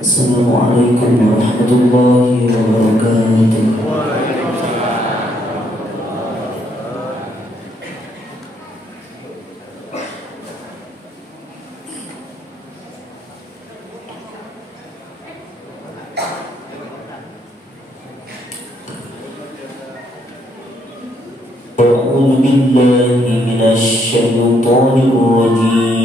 Assalamualaikum warahmatullahi wabarakatuh. A'udzu billahi minasy syaithanir rajim.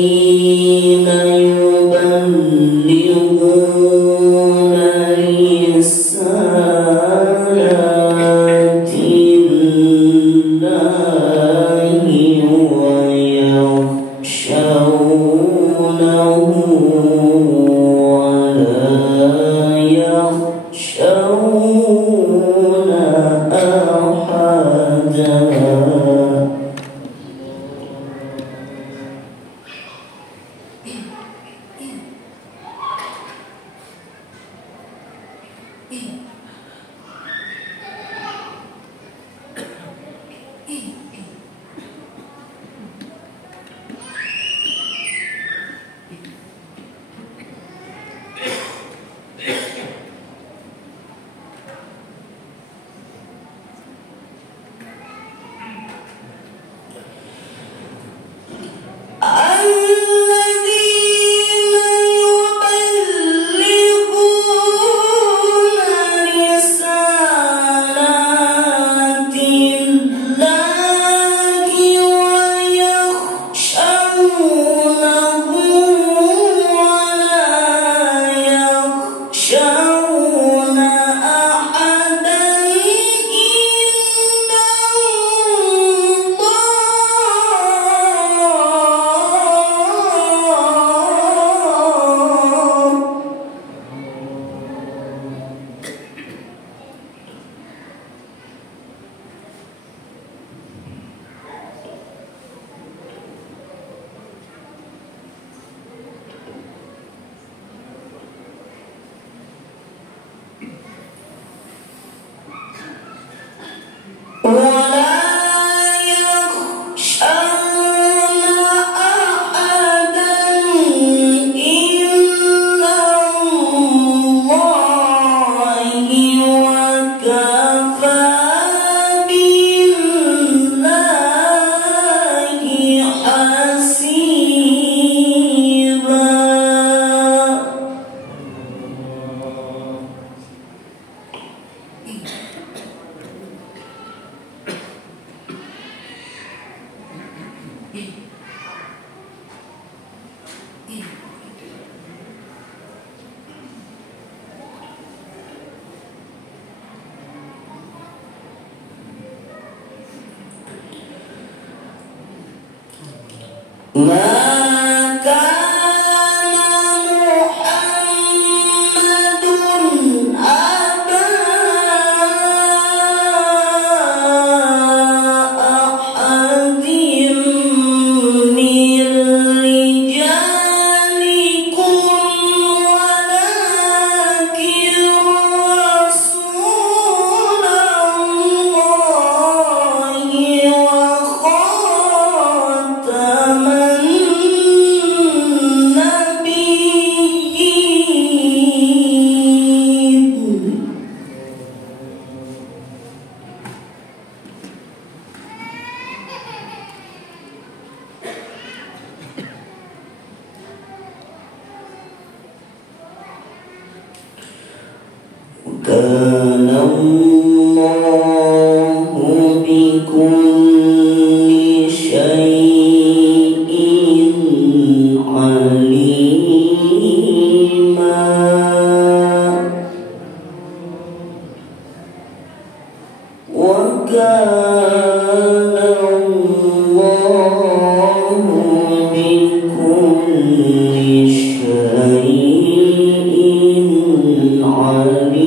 الذين يبلغون رسالات الله ويخشونه ولا يخشون أحدا. الذين يبلغون كان الله بكل شيء عليما وكان الله بكل شيء عليما.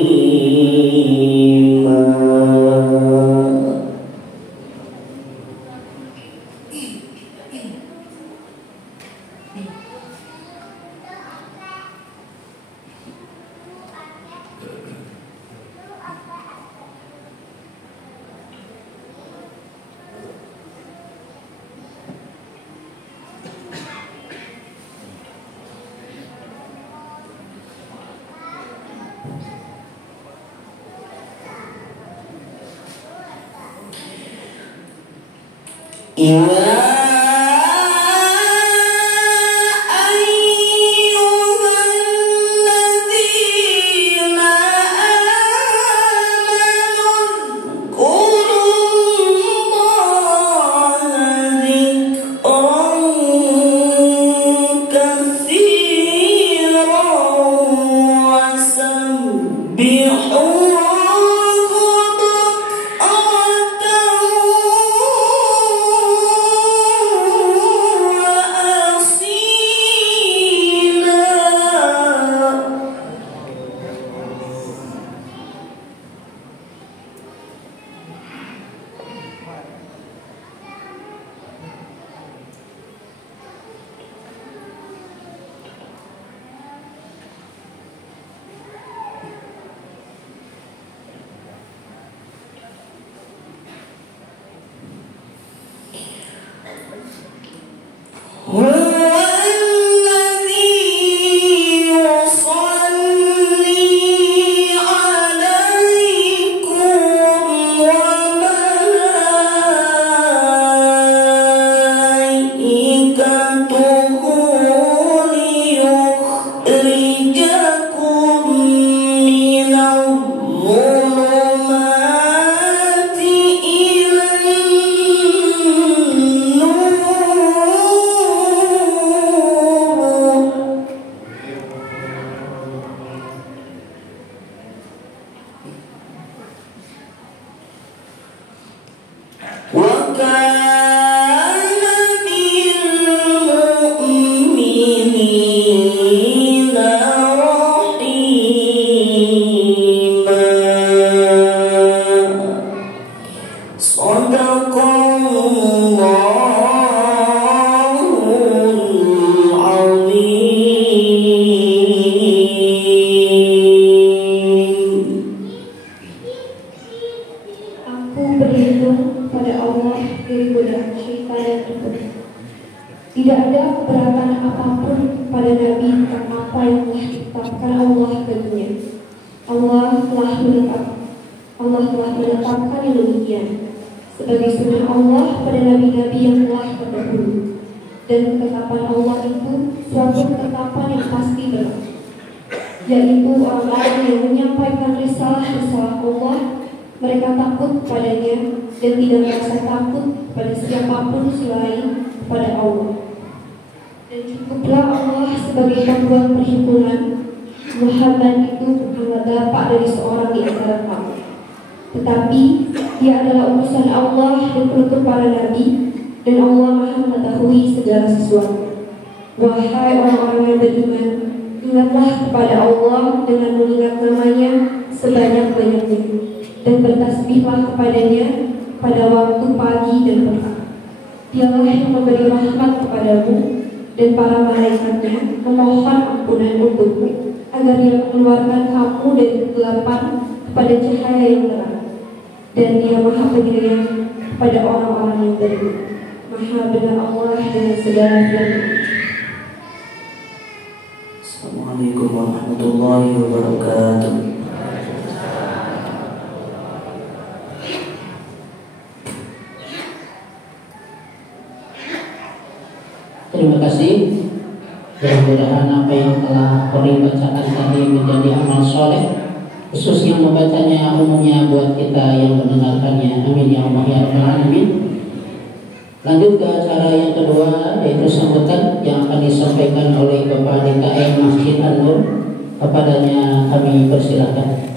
Tidak ada keberatan apapun pada Nabi tentang apa yang telah ditetapkan Allah baginya. Allah telah menetapkan yang demikian sebagai sunnah Allah pada nabi-nabi yang telah terdahulu, dan ketetapan Allah itu suatu ketetapan yang pasti berlaku, yaitu orang-orang yang menyampaikan risalah-risalah Allah, mereka takut padanya dan tidak merasa takut pada siapapun selain kepada Allah. Dan cukuplah Allah sebagai pembuat perhitungan. Muhammad itu bukanlah bapak dari seorang di antara kamu, tetapi dia adalah utusan Allah dan penutup para nabi, dan Allah Maha mengetahui segala sesuatu. Wahai orang-orang yang beriman, ingatlah kepada Allah dengan mengingat namanya sebanyak-banyaknya, dan bertasbihlah kepadanya pada waktu pagi dan petang. Dialah yang memberi rahmat kepadamu, dan para malaikatnya memohon ampunan untukmu, agar Dia mengeluarkan kamu dari kegelapan kepada cahaya yang terang. Dan Dia Maha Penyayang kepada orang-orang yang beriman. Maha benar Allah dengan segala firman. Assalamualaikum warahmatullahi wabarakatuh. Terima kasih. Mudah-mudahan apa yang telah Qori bacakan tadi menjadi amal soleh, khususnya membacanya umumnya buat kita yang mendengarkannya. Amin ya Allah ya Rabbal Alamin. Lanjut ke acara yang kedua, yaitu sambutan yang akan disampaikan oleh Bapak DKM Masjid An-Nur. Kepadanya kami persilahkan.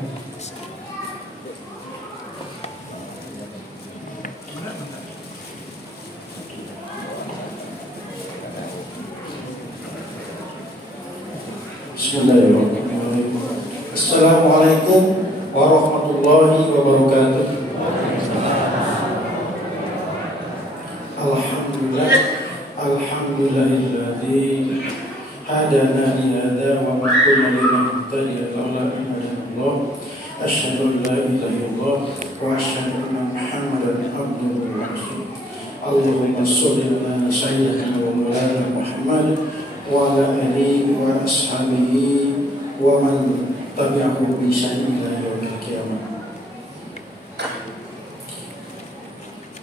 Bismillahirrahmanirrahim. Assalamualaikum warahmatullahi wabarakatuh. Alhamdulillah, alhamdulillahilladzi hadana li hadza wa ma kunna linahtadiya laula an hadana Allah. Asyhadu an la ilaha illallah wa asyhadu anna Muhammadan abduhu wa rasuluh. Allahumma shalli ala sayyidina wa maulana Muhammad wa ala alihi wa ashabihi wa man tabi'ahu bi ihsan ila yaumil qiyamah.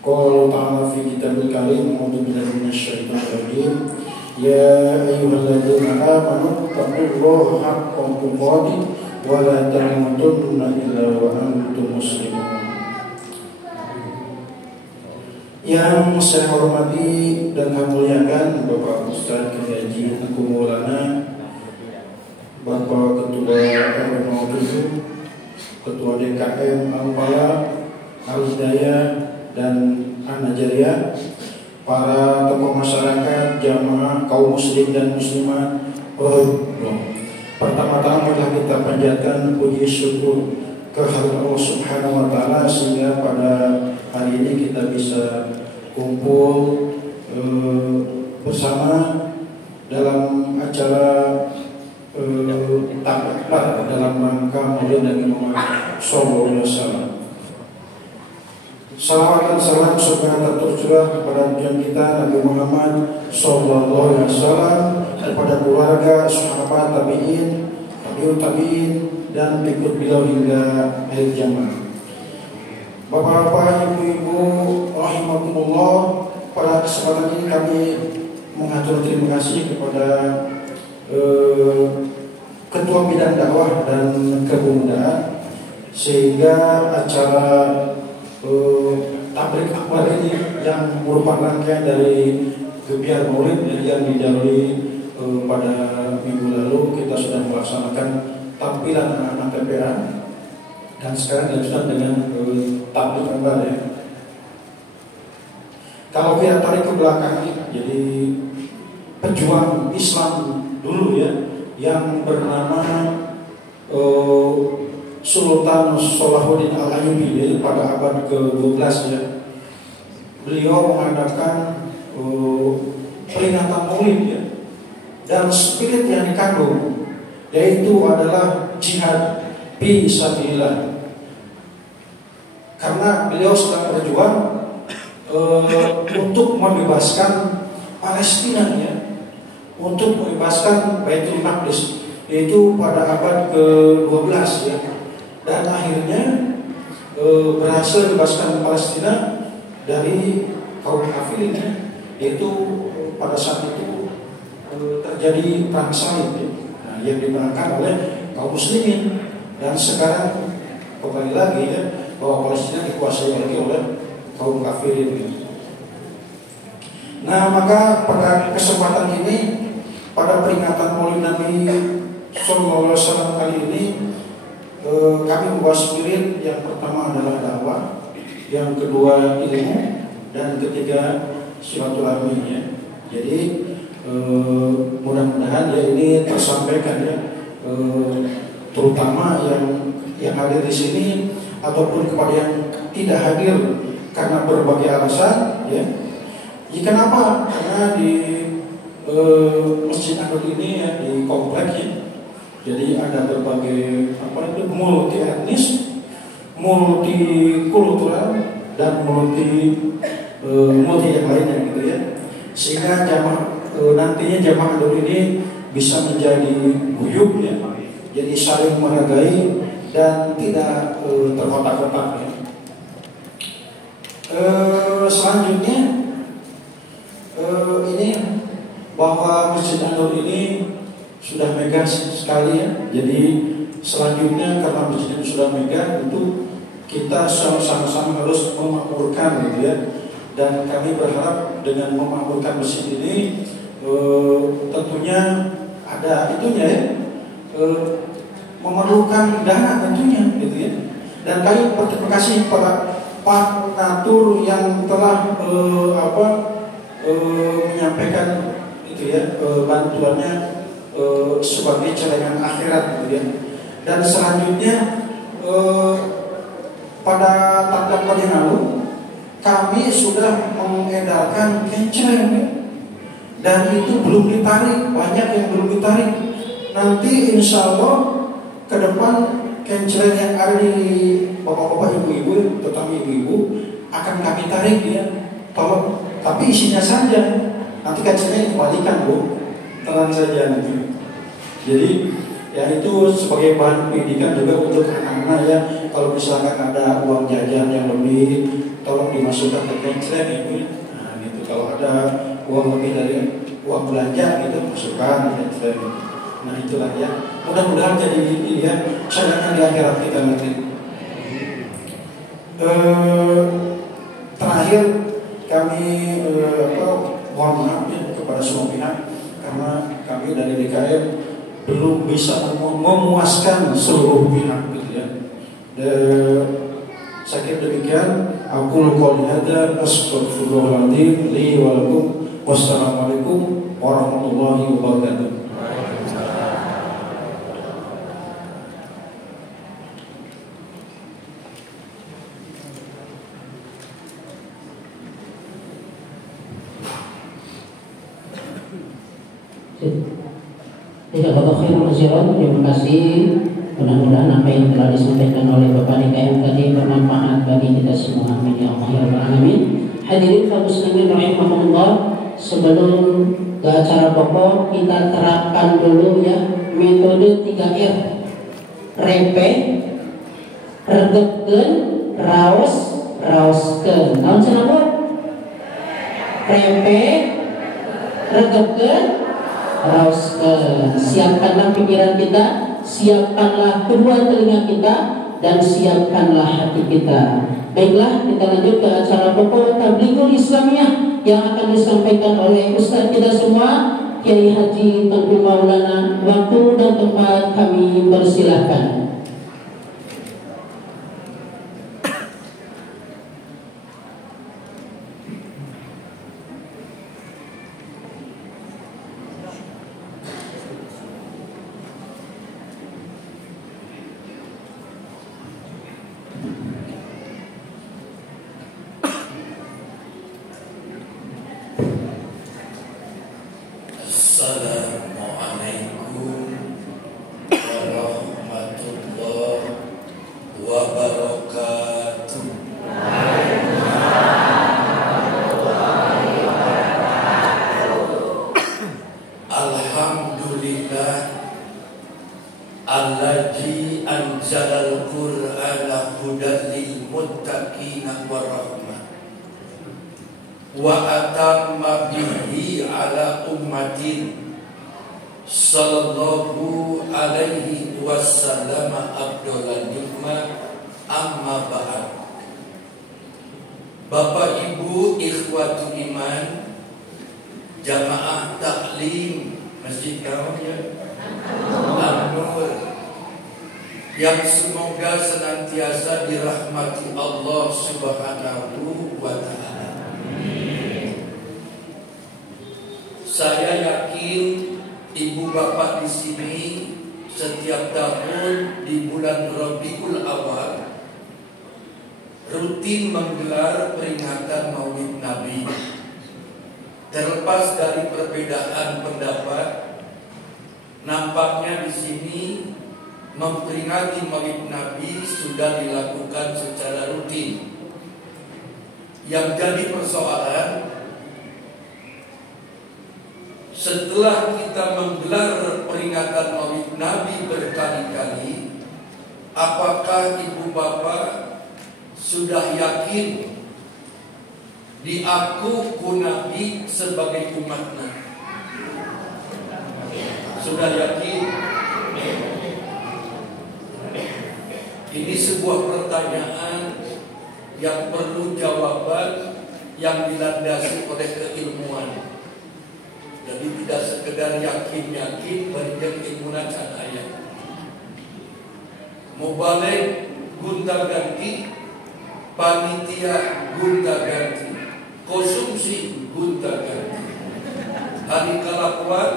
Qala ta'ala fi kitabil karim, a'udzu billahi minasyaitonir rajim. Ya ayyuhalladzina amanu taqullaha haqqa tuqatih wa la tamutunna illa wa antum muslimun. Yang saya hormati dan saya muliakan Bapak Ustaz Kiai Haji Agung Maulana, Bapak Ketua RW07, Ketua DKM Al-Fala, Al-Hidayah dan An-Najariah, para tokoh masyarakat, jamaah, kaum muslim dan muslimat. Pertama-tama telah kita panjatkan puji syukur kehadirat Allah Subhanahu wa taala sehingga pada hari ini kita bisa kumpul bersama dalam acara takbir dalam rangka Maulid Nabi Muhammad sallallahu alaihi wasallam. Salawat dan salam semoga tercurah kepada junjungan kita Nabi Muhammad sallallahu alaihi wasallam, kepada keluarga, sahabat, tabi'in, tabi'ut tabi'in dan ikut beliau hingga akhir zaman. Bapak-bapak, ibu-ibu rahimakumullah, pada kesempatan ini kami mengatur terima kasih kepada Ketua Bidang Dakwah dan Kepemudaan sehingga acara tablik akbar ini yang merupakan rangkaian dari Gebiar Maulid yang didahului pada minggu lalu kita sudah melaksanakan tampilan anak-anak TPA dan sekarang dilanjutkan dengan tablik akbar ya. Kalau kita tarik ke belakang, jadi pejuang Islam dulu ya yang bernama Sultan Salahuddin Al-Ayyubi, jadi pada abad ke-12 ya, beliau mengadakan peringatan Maulid ya, dan spirit yang dikandung yaitu adalah jihad fi sabilillah, karena beliau sedang berjuang untuk membebaskan Palestina ya, untuk membebaskan Baitul Maqdis, yaitu pada abad ke-12 ya, dan akhirnya berhasil membebaskan Palestina dari kaum kafirin ya, yaitu pada saat itu terjadi perang salib ya, nah, yang dimenangkan oleh kaum muslimin, dan sekarang kembali lagi ya bahwa Palestina dikuasai lagi oleh kaum kafirin ya. Nah, maka pada kesempatan ini, pada peringatan Maulid Nabi sallallahu alaihi wasallam kali ini, kami membawa spirit yang pertama adalah dakwah, yang kedua ilmu, dan ketiga silaturahmi ya. Jadi mudah-mudahan ya ini tersampaikan ya, terutama yang hadir di sini ataupun kepada yang tidak hadir karena berbagai alasan ya. Jika kenapa? Karena di Masjid An-Nur ini ya, di kompleks ya. Jadi ada berbagai multi etnis, multikultural dan multi yang lainnya gitu ya. Sehingga nantinya jamaah An-Nur ini bisa menjadi guyup ya. Jadi saling menghargai dan tidak terkotak-kotak ya. Selanjutnya ini bahwa Masjid An-Nur ini sudah mega sekali ya. Jadi selanjutnya karena masjid ini sudah mega, tentu kita sama-sama harus memakmurkan gitu ya. Dan kami berharap dengan memakmurkan masjid ini tentunya ada itunya ya, memerlukan dana tentunya gitu ya. Dan kami berterima kasih kepada Pak Natur yang telah menyampaikan itu ya, bantuannya sebagai celengan akhirat gitu ya. Dan selanjutnya pada tanggal yang lalu kami sudah mengedarkan kenceleng ya. Dan itu belum ditarik, banyak yang belum ditarik. Nanti insya Allah ke depan kenceleng yang ada di bapak-bapak, ibu-ibu, terutama ibu-ibu akan kami tarik ya. Tolong, tapi isinya saja. Nanti kencelengnya dikembalikan Bu, tenang saja nanti. Jadi ya itu sebagai bahan pendidikan juga untuk anak-anak ya. Kalau misalkan ada uang jajan yang lebih, tolong dimasukkan ke kenceleng itu. Nah gitu, kalau ada uang lebih dari uang belanja gitu, masukkan ke kenceleng. Nah itulah ya. Mudah-mudahan jadi ini ya, cadangan di akhirat kita nanti. Terakhir kami mohon maaf ya kepada semua pihak karena kami dari DKM belum bisa memuaskan seluruh pihak gitu ya. Saya kira demikian. Aku qouli hadza astaghfirullahaladzim li wa lakum. Wassalamualaikum warahmatullahi wabarakatuh. Terima kasih. Mudah-mudahan apa yang telah disampaikan oleh Bapak DKM tadi bermanfaat bagi kita semua. Amin ya Allah ya Rabbal alamin. Hadirin kaum muslimin rahimahumullah, sebelum ke acara pokok kita terapkan dulu ya metode 3R. Repe, regepkeun, raoskeun. Naon cenah Bu? Repe, regepkeun, raoskeun. Siapkanlah pikiran kita, siapkanlah kedua telinga kita, dan siapkanlah hati kita. Baiklah, kita lanjut ke acara pokok Tablighul Islamiyah yang akan disampaikan oleh Ustaz kita semua, Kiai Haji Tengku Maulana. Waktu dan tempat kami persilahkan. Bapak Ibu ikhwatu iman, jamaah taklim Masjid An-Nur yang semoga senantiasa dirahmati Allah Subhanahu wa ta'ala. Saya yakin ibu bapak di sini setiap tahun di bulan Rabiul Awal rutin menggelar peringatan Maulid Nabi. Terlepas dari perbedaan pendapat, nampaknya di sini memperingati Maulid Nabi sudah dilakukan secara rutin. Yang jadi persoalan, setelah kita menggelar peringatan Maulid Nabi berkali-kali, apakah ibu bapak sudah yakin diaku Nabi sebagai umat Nabi? Sudah yakin? Ini sebuah pertanyaan yang perlu jawaban yang dilandasi oleh keilmuan. Jadi tidak sekedar yakin-yakin berikan ilmu nacan ayat. Mubalek gonta-ganti, panitia gonta-ganti, konsumsi gonta-ganti. Hari kelakuan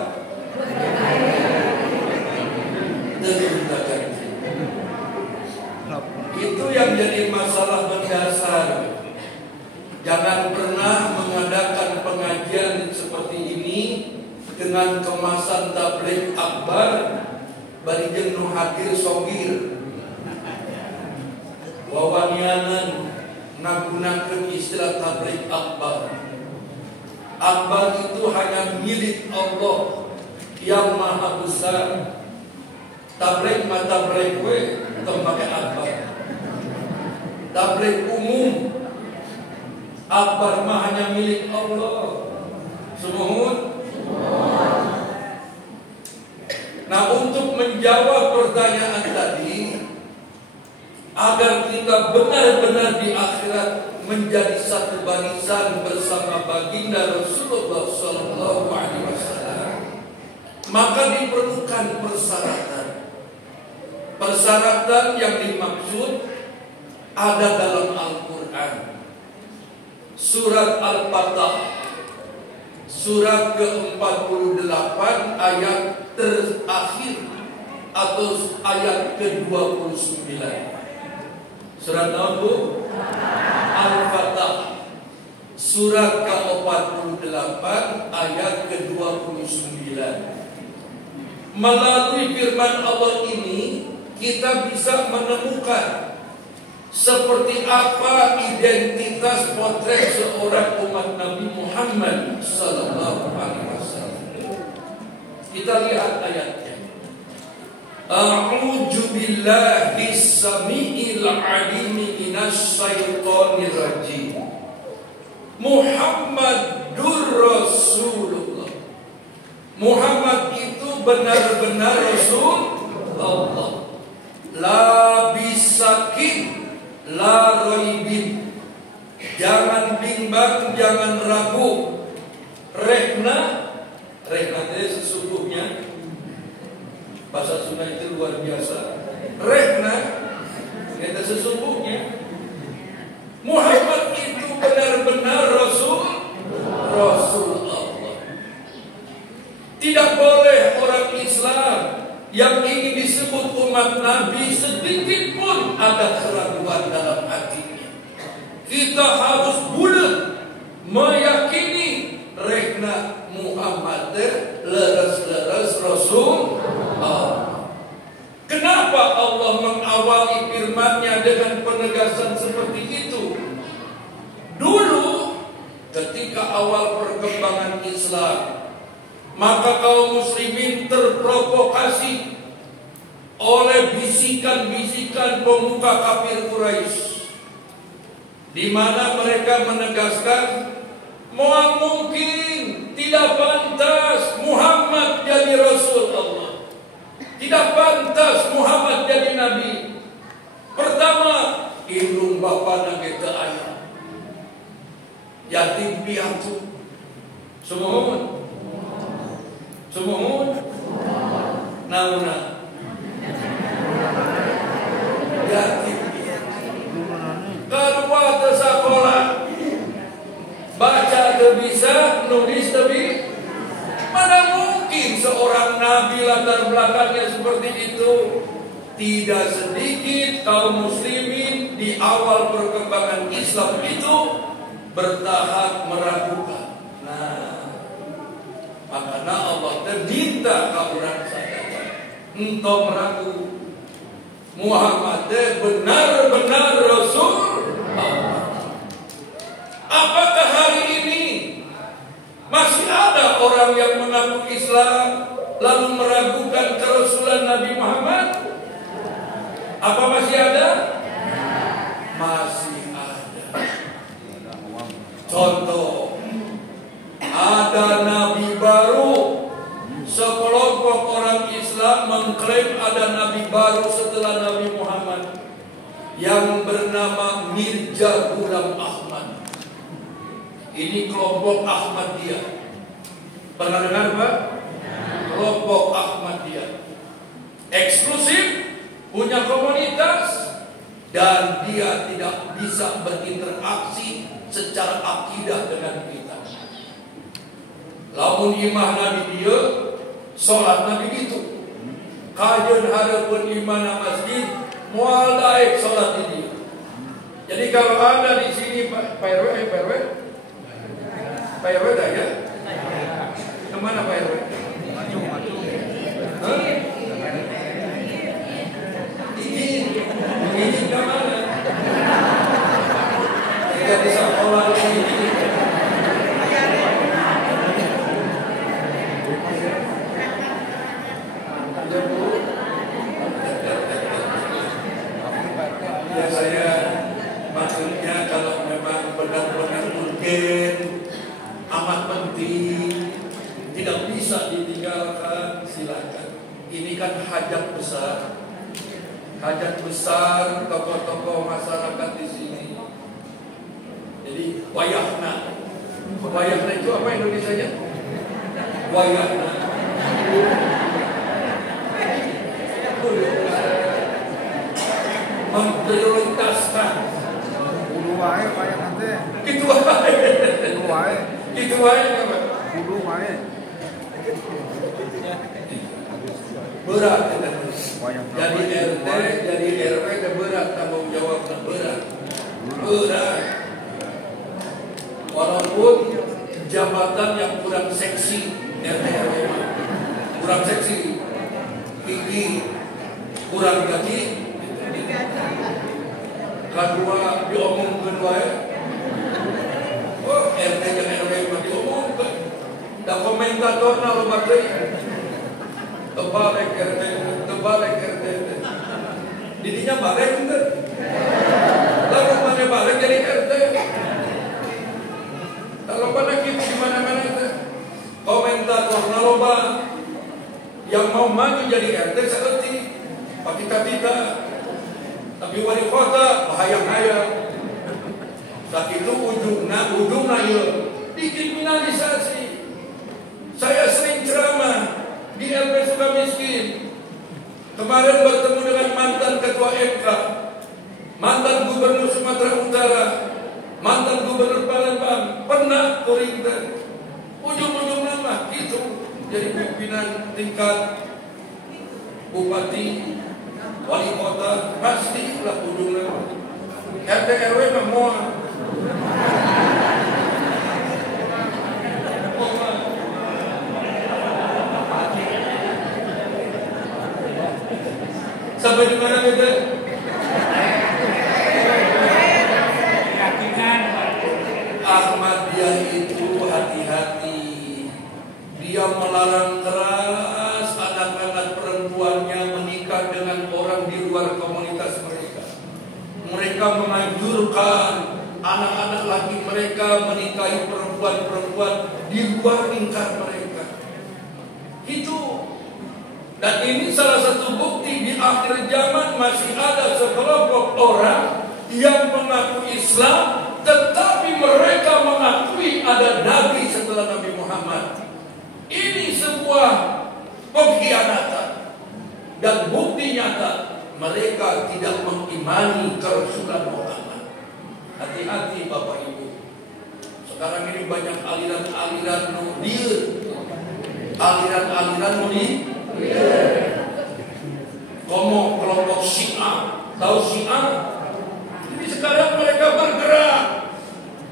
gonta-ganti. Itu yang jadi masalah mendasar. Jangan pernah mengadakan pengajian seperti ini dengan kemasan tabligh akbar bari jeung hadir sogir. Wawanianan ngagunakeun istilah tabligh akbar. Akbar itu hanya milik Allah yang maha besar. Tabligh mata tabligh we pakai akbar. Tabligh umum, akbar mah hanya milik Allah. Semohon. Nah, untuk menjawab pertanyaan tadi, agar kita benar-benar di akhirat menjadi satu barisan bersama baginda Rasulullah SAW, maka diperlukan persyaratan. Persyaratan yang dimaksud ada dalam Al-Quran. Surat Al-Fatah, surat ke-48 ayat terakhir atau ayat ke-29. Surat Al-Fatah, surat ke-48 ayat ke-29. Melalui firman Allah ini kita bisa menemukan seperti apa identitas potret seorang umat Nabi Muhammad sallallahu alaihi wasallam. Kita lihat ayatnya. A'udzu billahi samiil 'alim minasy syaithanir rajim. Muhammadur Rasulullah. Muhammad itu benar-benar Rasul Allah. La bisakin, la raibin. Jangan bimbang, jangan ragu. Rehna itu sesungguhnya. Bahasa Sunda itu luar biasa. Rehna itu sesungguhnya. Muhammad itu benar-benar Rasul Allah. Tidak boleh orang Islam yang ingin disebut umat Nabi sedikit pun ada keraguan dalam hatinya. Kita harus bulat meyakini rehna Muhammad leres Rasul Allah. Kenapa Allah mengawali firman-Nya dengan penegasan seperti itu? Dulu ketika awal perkembangan Islam, maka kaum muslimin terprovokasi oleh bisikan-bisikan pemuka kafir Quraisy, di mana mereka menegaskan mohon mungkin tidak pantas Muhammad jadi Rasul Allah, tidak pantas Muhammad jadi Nabi. Pertama, indung bapa nage teu aya, yatim piatu, semohon nauna yatim kedua teu sakola, baca teu bisa, nulis teu bisa. latar belakangnya seperti itu, tidak sedikit kaum muslimin di awal perkembangan Islam itu bertahap meragukan. Nah, makanya Allah minta kaburan saya untuk meragu Muhammad benar-benar Rasul Allah. Apakah hari ini masih ada orang yang mengaku Islam lalu meragukan kerasulan Nabi Muhammad? Apa masih ada? Masih ada. Contoh, ada nabi baru. Sekelompok orang Islam mengklaim ada nabi baru setelah Nabi Muhammad yang bernama Mirza Ghulam Ahmad. Ini kelompok Ahmadiyah. Pernah dengar Pak? Kelompok Ahmadiyah eksklusif, punya komunitas, dan dia tidak bisa berinteraksi secara akidah dengan kita. Lamun imah Nabi dia, sholat Nabi gitu. Kajian harapun imah masjid, mual daik sholat ini. Jadi kalau ada di sini Pak RW dah ya? Kemana Pak RW? Ini kemana? Tidak bisa sholat ini. Ya saya maksudnya kalau memang benar-benar mungkin amat penting, tidak bisa ditinggalkan, silakan. Ini kan hajat besar tokoh-tokoh masyarakat di sini. Jadi wayahna itu apa Indonesianya? Wayahna. Memprioritaskan. Kudu wae wayah nanti. Itu wae. Itu wae apa? Kudu wae. Berat kan? Jadi RT, jadi RW itu berat, tanggung jawabnya berat. Walaupun jabatan yang kurang seksi, RT RW kurang seksi, tinggi, kurang gaji, kedua diomongkan wae. Oh, RT yang RW diomongkan. Dan komentatornya lo bagai terbalik RT. Didinya balik enggak? Lalu mana balik jadi RT? Kalau pada kita di mana-mana itu komentator naloba yang mau maju jadi RT seperti kita. Tapi wali kota bahaya. Saat itu ujungnya ya dikriminalisasi. Saya sering ceramah di LP Sukamiskin. Kemarin bertemu dengan mantan ketua MK, mantan gubernur Sumatera Utara, mantan gubernur Palembang, pernah kuringkan. Ujung-ujung nama gitu. Jadi pimpinan tingkat bupati, wali kota, pastilah ujungnya. RT RW semua. Sampai di mana kita? Ahmadiyah itu hati-hati. Dia melarang keras anak-anak perempuannya menikah dengan orang di luar komunitas mereka. Mereka menganjurkan anak-anak laki mereka menikahi perempuan-perempuan di luar lingkar mereka. Itu. Dan ini salah satu bukti di akhir zaman masih ada sekelompok orang yang mengaku Islam, tetapi mereka mengakui ada Nabi setelah Nabi Muhammad. Ini sebuah pengkhianatan dan bukti nyata mereka tidak mengimani kerasulan Muhammad. Hati-hati Bapak Ibu. Sekarang ini banyak aliran-aliran nudir, aliran-aliran Kelompok Syiah, tahu Syiah? Jadi sekarang mereka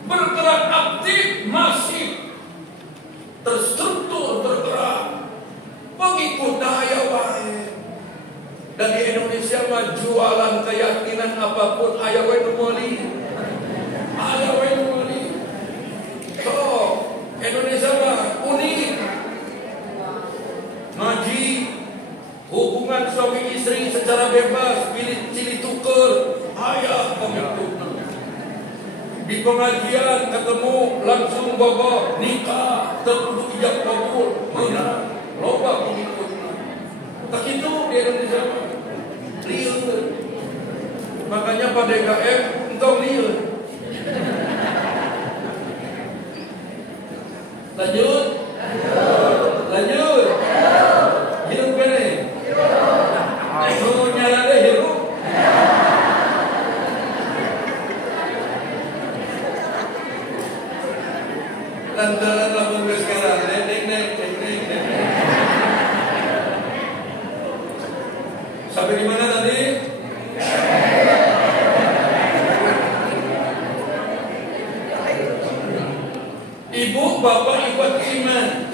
bergerak aktif, masif, terstruktur, bergerak, pengikut daya baik. Dan di Indonesia mah jualan keyakinan apapun aya we nu meuli. So, Indonesia mah unik. Ngaji, hubungan suami istri secara bebas, pilih tuker, aya pengikutna. Di pengajian ketemu langsung bobo nikah, terkudu ijab kabul, meunang loba pengikutna. Tak itu di Indonesia lieur. Makanya pada DKM engkau lieur. Lanjut. Hirup kene. Nyala deh hirup. Lantaran lamun geus sekarang, neng. Sampai di mana tadi? Ibu, bapak, ikhwat iman.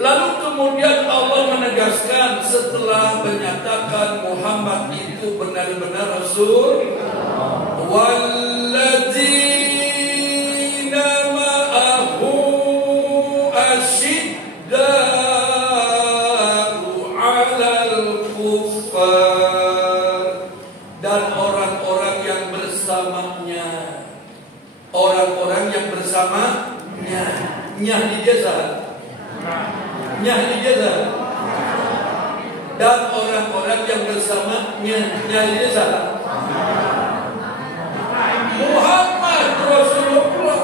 Lalu kemudian Allah menegaskan setelah menyatakan Muhammad itu benar-benar Rasul. Walladzina ma'ahu asyidda'u 'alal kuffar. Dan orang-orang yang bersamanya. Orang-orang yang bersamanya. Nyah di jasa. Dan orang-orang yang bersamanya. Nyah di jasa. Muhammad Rasulullah.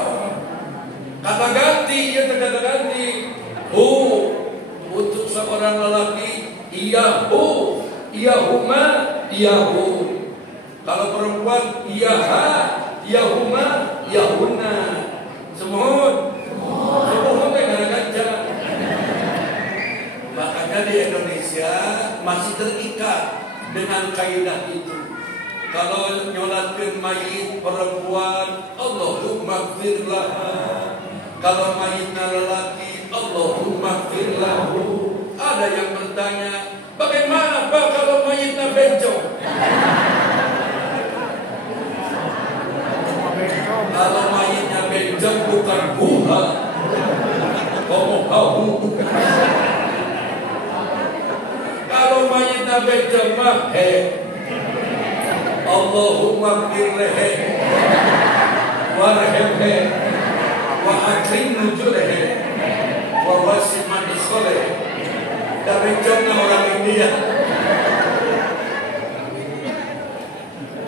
Kata ganti, kata ganti. Untuk seorang lelaki, iyahu, iyahuma, iyahu. Kalau perempuan, iyaha, iyahuma, iyahuna. Semua negara gajah. Makanya di Indonesia masih terikat dengan kaidah itu. Kalau nyolatkeun mayit perempuan, Allahumma ighfir laha. Kalau mayitna lelaki, Allahumma ighfir lahu. Ada yang bertanya, bagaimana Pak kalau mayitna bencong? Kalau mayitnya bencong bukan buha, ngomong. Kalau mayitnya bencong mah Allahumma ighfirlehe warhamhe wa akrim nuzulehe wa wasi' madkhulehe. Dan bencongna orang India.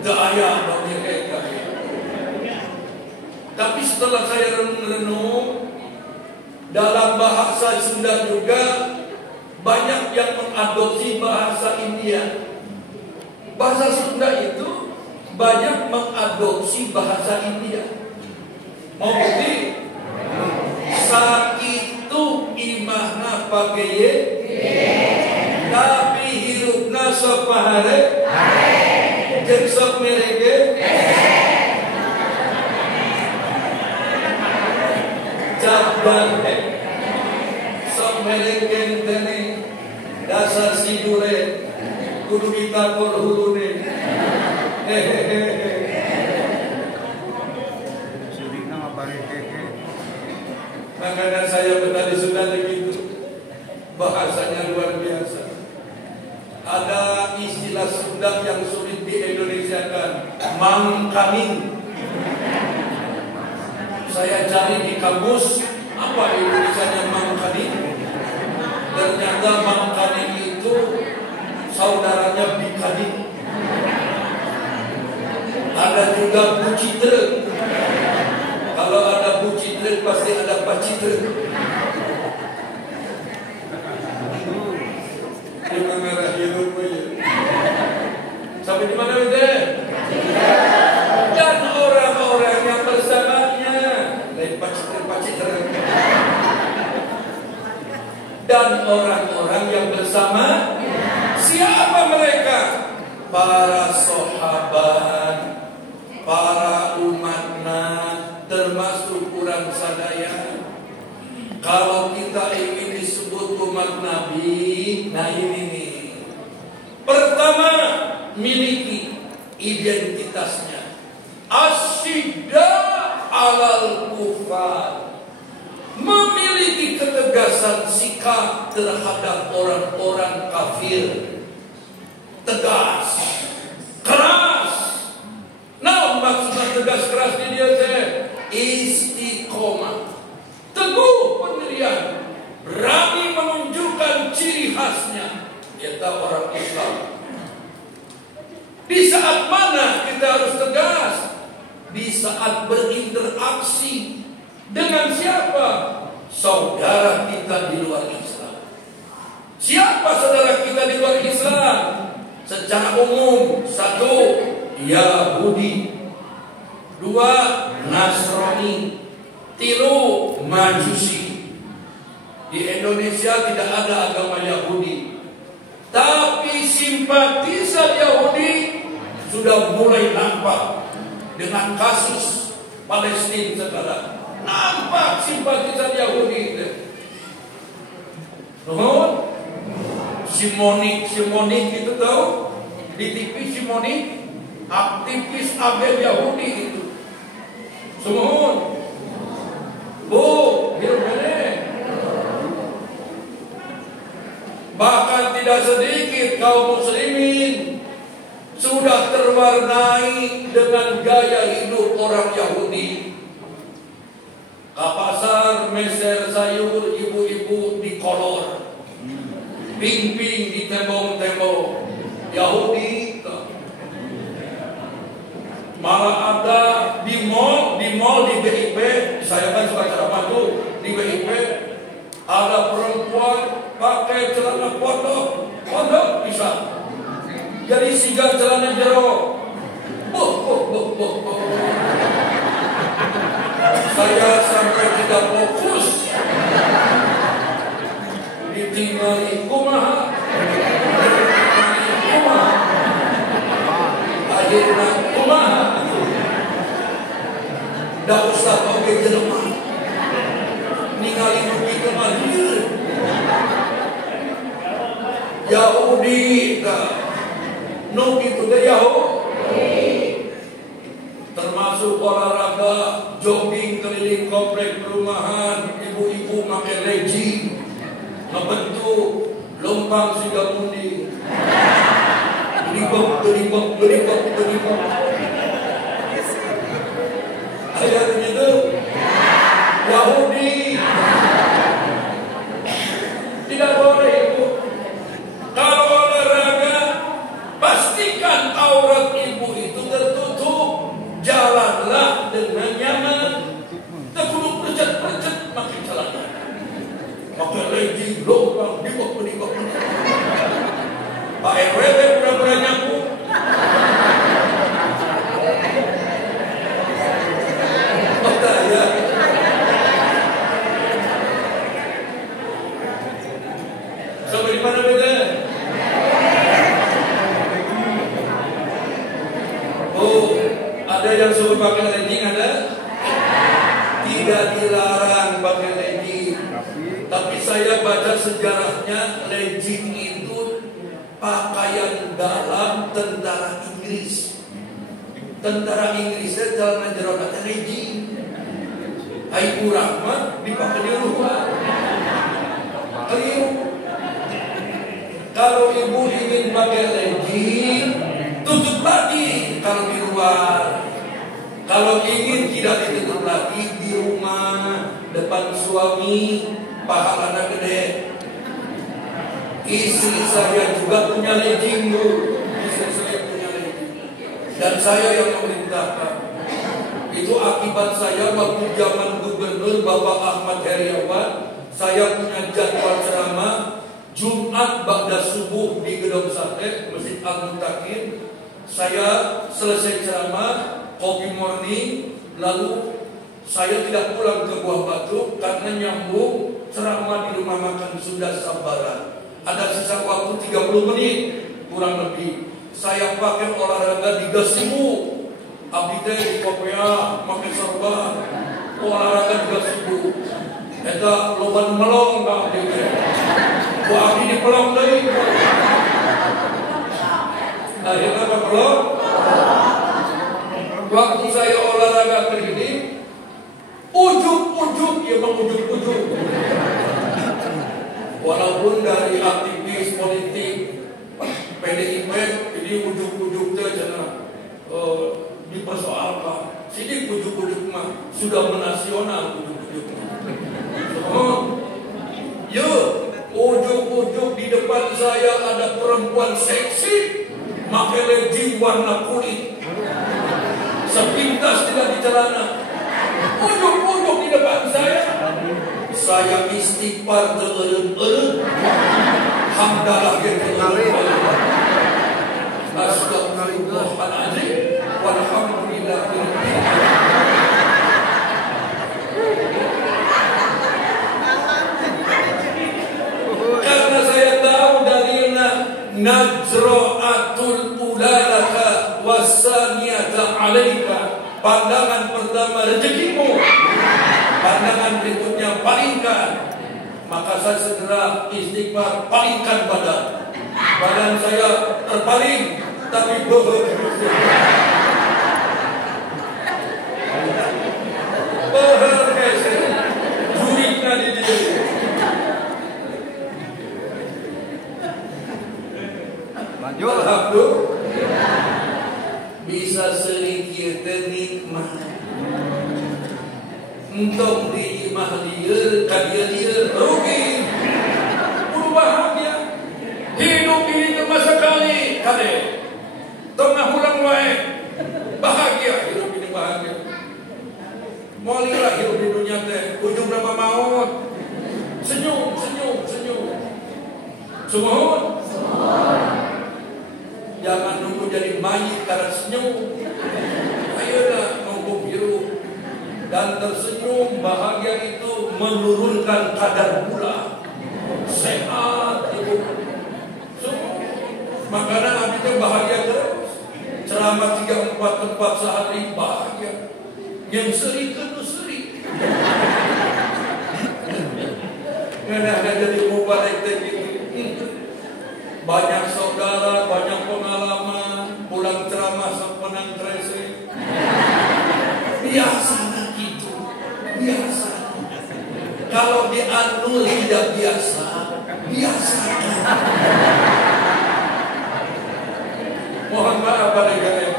Daya bagi mereka. Tapi setelah saya renung-renung, dalam bahasa Sunda juga banyak yang mengadopsi bahasa India. Bahasa Sunda itu banyak mengadopsi bahasa India. Mau bukti? Sakitu imahna pageye, tapi hirupna sok pahare, jeung sok merege. Jabal sok merege tene dasar sidure. Kudu kita hurune. Sirikna ngabareke. Makanya saya betah di Sunda begitu. Bahasanya luar biasa. Ada istilah Sunda yang sulit di-Indonesiakan, mangkaning. Saya cari di kamus apa Indonesianya mangkaning. Ternyata mangkaning itu saudaranya Bikading. Ada juga Bucitre. Kalau ada Bucitre pasti ada Pacitre. Lima merah hidup aja. Sampai di mana bete? Dan orang-orang yang bersamanya, lain Pacitre. Dan orang-orang yang bersamanya bersama? Siapa mereka? Para sahabat, para umatnya, termasuk orang sadaya. Kalau kita ingin disebut umat Nabi, nah ini nih. Pertama, miliki identitasnya. Asyidda alal kufar. Memiliki ketegasan sikap terhadap orang-orang kafir. Tegas, keras. Nah, maksudnya tegas keras di dia istiqomah, teguh pendirian, berani menunjukkan ciri khasnya. Kita orang Islam. Di saat mana kita harus tegas? Di saat berinteraksi dengan siapa? Saudara kita di luar Islam. Siapa saudara kita di luar Islam? Secara umum, satu, Yahudi, dua, Nasrani, tilu, Majusi. Di Indonesia tidak ada agama Yahudi, tapi simpatisan Yahudi sudah mulai nampak dengan kasus Palestina sekarang. Nampak simpatisan Yahudi. Simonik itu tahu di TV, Simonik aktivis Abel Yahudi itu. Semua Bu, bahkan tidak sedikit kaum muslimin sudah terwarnai dengan gaya hidup orang Yahudi. Ke pasar meser sayur, ibu-ibu di kolor, ping-ping di tembok-tembok Yahudi. Malah ada di mall di BIP, saya kan suka ceramah tuh di BIP, ada perempuan pakai celana pondok bisa, jadi siga celana jero. Saya sampai tidak fokus, ditinggali kumaha, akhirnya kumaha, dah usah pakai jelema, ningali begitu mahir. Yahudi kah? No gitu deh Yahudi. Termasuk olahraga, jogging keliling komplek perumahan, ibu-ibu pakai legging, ngebentuk, lompang siga mundi, geribok. Ayat itu Yahudi. Tidak boleh ibu. Kalau olahraga, pastikan aurat ibu itu tertutup. Jalanlah dengan nyaman. Terkutuk percet makin celana. Pakai legging, lompang, dibok. Pak RW pura-pura nyapu. Ya. Sampai di mana beda? Oh, ada yang suruh pakai legging ada? Tidak dilarang pakai legging. Tapi saya baca sejarahnya, legging itu pakaian dalam tentara Inggris. Tentara Inggrisnya celana jero kata legging. Hai kurang mah dipakai di luar. Keliru. Kalau ibu ingin pakai legging, tutup lagi kalau di luar. Kalau ingin tidak ditutup lagi di rumah, depan suami, pahalanya gede. Istri saya juga punya legging, Bu. Istri saya punya legging. Dan saya yang memerintahkan. Itu akibat saya waktu zaman Gubernur Bapak Ahmad Heriawan, saya punya jadwal ceramah Jumat ba'da subuh di Gedung Sate, Masjid Al-Muttaqin. Saya selesai ceramah, kopi morning, lalu saya tidak pulang ke Buah Batu karena nyambung ceramah di rumah makan Sunda Sambaran. ada sisa waktu 30 menit kurang lebih. Saya pakai olahraga di gazebo. Abdi teh di Kopea make serban. Olahraga di gazebo. Eta loba melong ka abdi teh. Ku abdi di pelong deui. Akhirnya apa pelong? Waktu saya olahraga ini, ujuk-ujuk, ya ujuk-ujuk. Walaupun dari aktivis politik PDIP, ini ujuk-ujuk saja dipersoalkan. Sini ujuk-ujuk mah sudah menasional ujuk-ujuk mah. Yuk, ujuk-ujuk di depan saya ada perempuan seksi, pakai legging warna kulit. Sepintas tidak di celana. Ujuk-ujuk di depan saya istighfar tereureut-eureut. Hamdalah ge tereureut. Astagfirullahaladzim. Walhamdulillah. Karena saya tahu dalilna najra'atul ulalaka wasaniyata alaika. Pandangan pertama rezekimu, pandangan berikutnya palingkan. Maka saya segera istighfar, palingkan badan saya terpaling, tapi juriknya di dia. Alhamdulillah bisa sedikit nikmat. Untuk diimah lieur, kadia lieur rugi. Kudu bahagia. Hidup ini cuma sekali, kade. Tengah ulang wae. Bahagia hidup ini bahagia. Maulilah hidup di dunia teh, ujung nama maut. Senyum, senyum, senyum. Semohon. Jangan nunggu jadi mayit karena senyum. Ayolah nunggu biru. Dan tersenyum, bahagia itu menurunkan kadar gula. Sehat itu. Makanya abdi bahagia terus. Ceramah 3-4 tempat sehari bahagia. Yang seri kan seri. Nggak jadi mubarak gitu. Banyak saudara, banyak pengalaman, pulang ceramah sepenang krese. Biasa gitu, biasa. Kalau diatur tidak biasa, biasa. Mohon maaf pada kalian,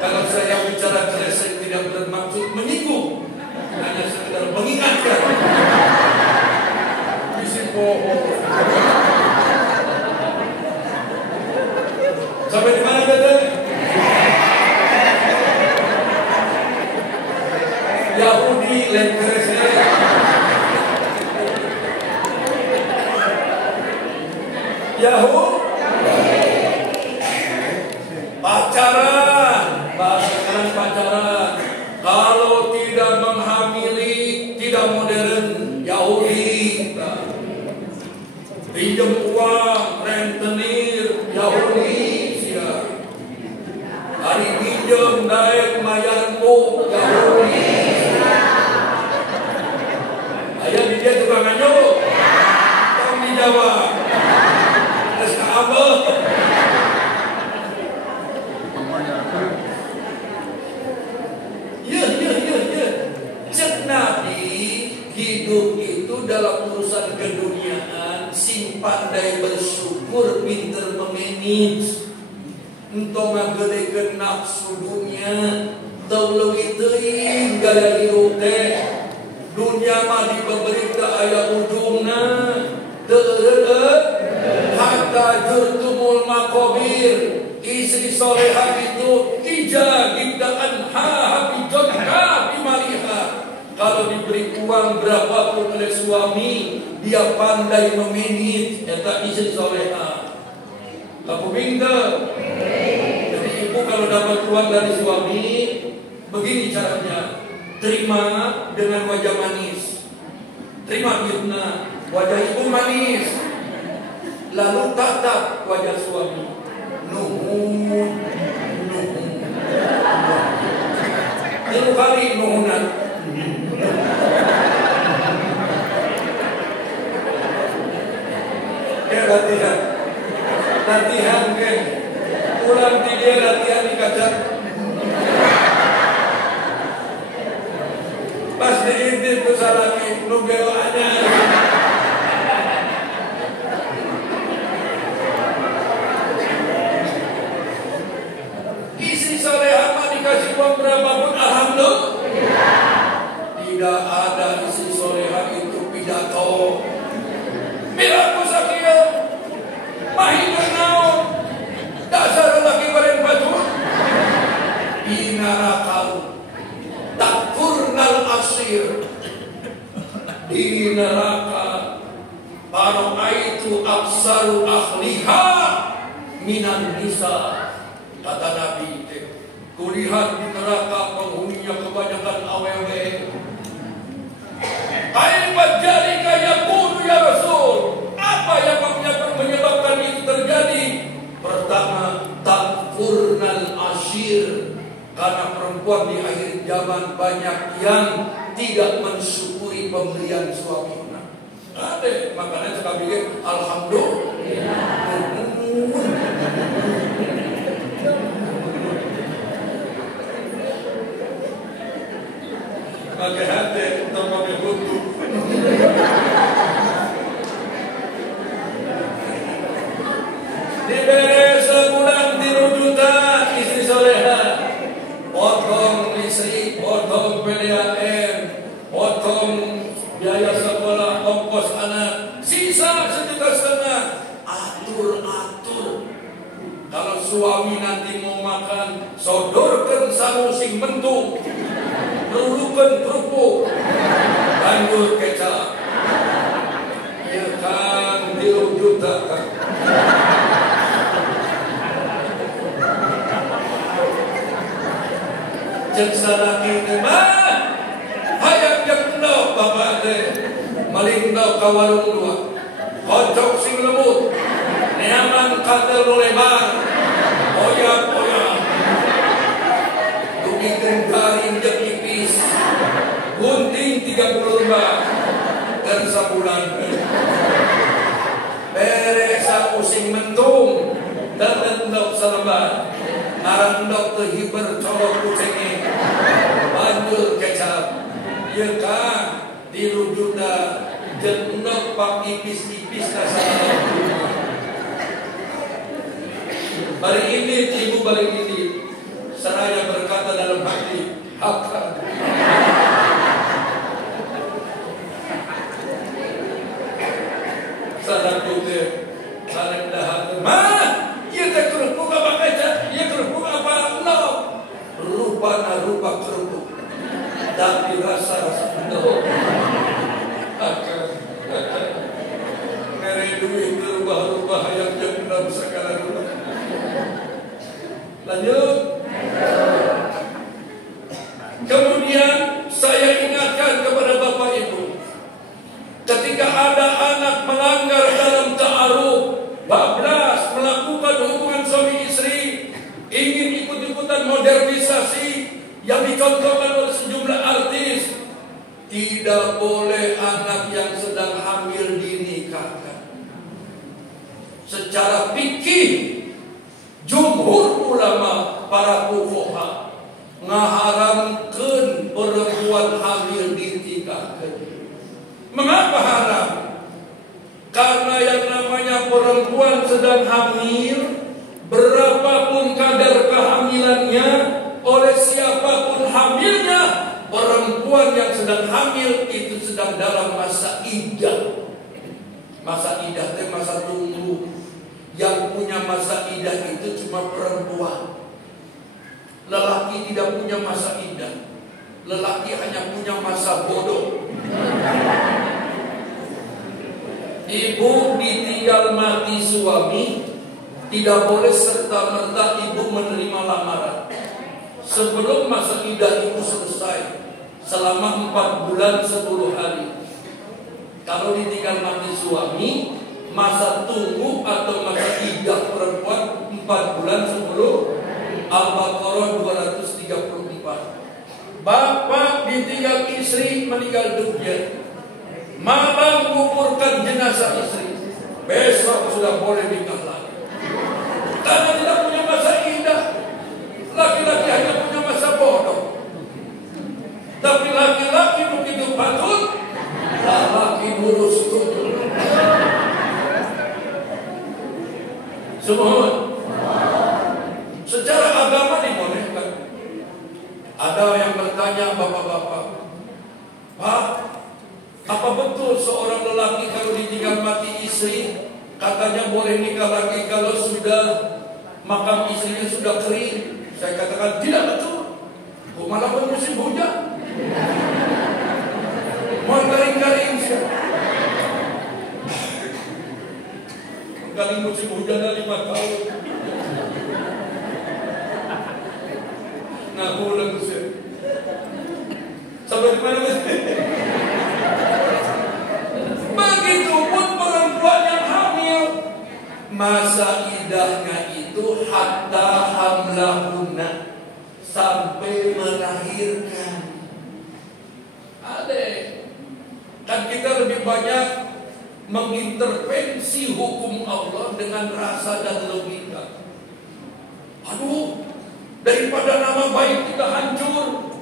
kalau saya bicara krese tidak bermaksud menyinggung, hanya sekedar mengingatkan. Bisi bohong. Sampai di mana tadi? Yahudi lengkeres. Yahudi pacaran, bahasa sekarang pacaran. Kalau tidak menghamili, tidak modern, Yahudi. Pinjam uang, rentenir, Yahudi. Hari pinjam naik mayarmu Yahudi. Ayah di dia tukang nganyuk. Tolong dijawab. Terus ke abah. Ya. Cek Nabi, hidup itu dalam urusan keduniaan, sing pandai bersyukur, pinter memanage. Untuk ngagedekeun nafsu dunia, teu leuwih teuing gaya hirup teh. Dunia mah diberi aya ujungna, teu eureut hatta jurtumul maqabir. Istri solehah itu ija gibdaan habijatha bimaliha. Kalau diberi uang berapapun oleh suami, dia pandai memanage eta istri solehah. Kamu bingung? Jadi ibu kalau dapat uang dari suami, begini caranya: terima dengan wajah manis. Terima Yudna, wajah ibu manis. lalu tatap wajah suami. Nuhun. 3 kali nuhunan. Ya latihan kan. Pulang dia latihan di kaca. Pas diintip ke salami nubewaannya. Istri solehah mah dikasih uang berapapun alhamdulillah. Tidak ada istri solehah itu pidato. Bila sakieu mahideun naon? Dasar laki baren batur. Di neraka takfurnal asir. Di neraka paraitu absaru akhliha minan nisa. Kata Nabi, kulihat di neraka penghuninya kebanyakan awewe. Kaifa jalika yakunu ya Rasul? Apa yang menyebabkan itu terjadi? Pertama, takfurnal ashir. Karena perempuan di akhir zaman banyak yang tidak mensyukuri pemberian suaminya. Ada, makanya suka bikin alhamdulillah. Pakai hati atau pakai butuh. Diberi sebulan 3 juta istri soleha. Potong listrik, potong PDAM, potong biaya sekolah, ongkos anak, sisa 1,5 juta. Atur. Kalau suami nanti mau makan, sodorkan sangu sing mentung. Lulukan kerupuk, lanjut kecap. Ya kan 3 juta kan. Cek salaki teh mah hayang jeung endog bapak teh maling endog ka warung 2. Kocok sing lembut, neaman kadel nu lebar, oyak-oyak. Bikin garing jeung ipis, gunting 30 lembar dan sebulan. Beres using mentung dan endog salembar. Ngarang endog teu hiber colok kucenge. Banjur kecap. Ieu kan 3 juta jeung endog pak ipis-ipis ka salem. Bari ini ibu balik ini. Seraya berkata dalam hati, akan sadar putih, saling dahat. Mah, ia tak kerupuk apa kaca? Ia kerupuk apa? No, rupa kerupuk, tapi rasa no. Akan ngeri duit rubah yang jembrang segala rumah. Lanjut. Kemudian saya ingatkan kepada Bapak Ibu, ketika ada anak melanggar dalam ta'aruf, bablas melakukan hubungan suami istri, ingin ikut-ikutan modernisasi yang dicontohkan oleh sejumlah artis, tidak boleh anak yang sedang hamil dinikahkan. Secara fikih, jumhur ulama para fuqaha ngaharamkeun perempuan hamil dinikahkeun. Mengapa haram? Karena yang namanya perempuan sedang hamil, berapapun kadar kehamilannya, oleh siapapun hamilnya, perempuan yang sedang hamil itu sedang dalam masa iddah. Masa iddah itu masa tunggu. Yang punya masa iddah itu cuma perempuan. Lelaki tidak punya masa iddah. Lelaki hanya punya masa bodoh. Ibu ditinggal mati suami, tidak boleh serta-merta ibu menerima lamaran sebelum masa iddah ibu selesai selama 4 bulan 10 hari. Kalau ditinggal mati suami, Masa tunggu atau masa iddah perempuan 4 bulan 10 Al-Baqarah 234. Bapak ditinggal istri meninggal dunia, malam menguburkan jenazah istri, besok sudah boleh nikah lagi. Karena tidak punya masa indah. Laki-laki hanya punya masa bodoh. Tapi laki-laki begitu patut, laki lurus tutur. Semua secara agama dibolehkan. Ada yang bertanya bapak-bapak, Pak, apa betul seorang lelaki kalau ditinggal mati istri katanya boleh nikah lagi kalau sudah makam istrinya sudah kering? Saya katakan tidak betul. Kok malah bermusim hujan? Mau kering-kering siapa? Kali musim hujan 5 tahun. Nah, pulang Gus. Sampai di mana Gus? Begitupun perempuan yang hamil, masa iddahnya itu hatta hamlahunna, sampai melahirkan. Ada. Kan kita lebih banyak mengintervensi hukum Allah dengan rasa dan logika. Aduh, daripada nama baik kita hancur.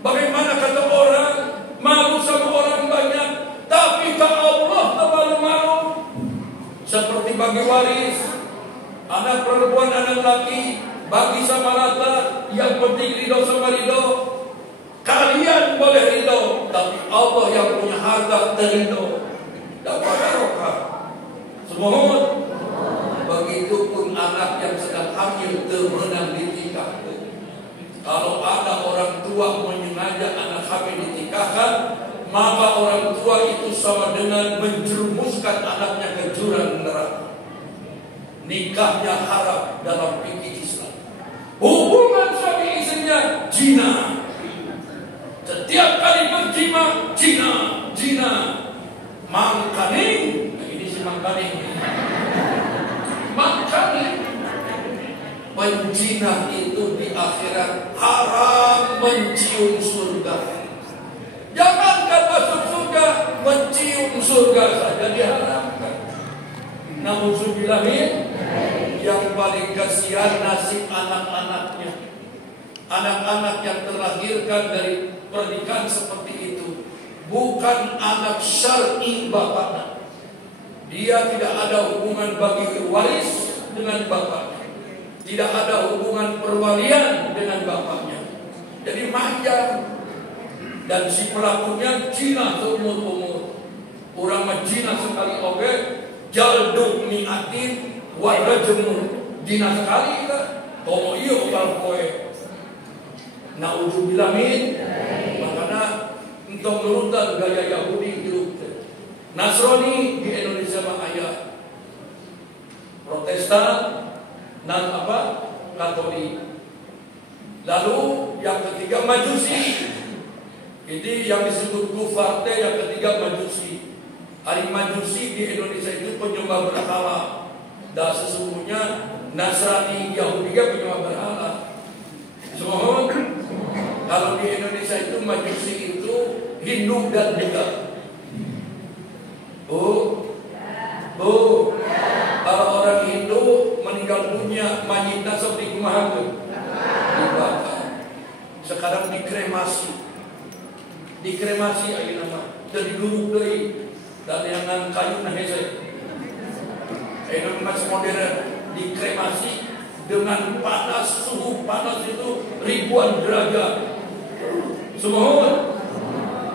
Bagaimana kata orang, malu sama orang banyak, tapi ke Allah malu-malu. Seperti bagi waris, anak perempuan, anak laki, bagi sama rata, yang penting ridho sama ridho. Kalian boleh ridho, tapi Allah yang punya harta terridho. Dapat barokah. Semoga begitupun anak yang sedang hamil termenang dinikahkan. Kalau ada orang tua menyengaja anak hamil dinikahkan, maka orang tua itu sama dengan menjerumuskan anaknya ke jurang neraka. Nikahnya haram dalam fikih Islam. Hubungan suami istrinya zina. Setiap kali berjima zina. Mangkaning, nah ini si mangkaning. Mangkaning. Penjina itu di akhirat haram mencium surga. Jangankan masuk surga, mencium surga saja diharamkan. Namun subilamin, yang paling kasihan nasib anak-anaknya. Anak-anak yang terlahirkan dari pernikahan seperti itu bukan anak syar'i bapaknya. Dia tidak ada hubungan bagi waris dengan bapaknya. Tidak ada hubungan perwalian dengan bapaknya. Jadi manja. Dan si pelakunya zina seumur-umur. Orang zina sekali oke, jalduk mi'atin warga jemur. Zina sekali kan. Komo iyo kalau kowe. Na'udzubillah min. Makanya untuk menuntut gaya Yahudi hidup. Nasrani di Indonesia mah ayah. Protestan dan Katolik. Lalu yang ketiga Majusi. Jadi yang disebut kufar yang ketiga Majusi. Hari Majusi di Indonesia itu penyembah berhala. Dan sesungguhnya Nasrani Yahudi penyembah berhala. Semua kalau di Indonesia itu Majusi itu Hindu dan Buddha. Kalau orang Hindu meninggal dunia mayitnya seperti kumaha dibakar. Sekarang dikremasi aja nama. Jadi duduk deui dan yang kayu nah hese. Mas modern dikremasi dengan panas, suhu panas itu ribuan derajat. Semua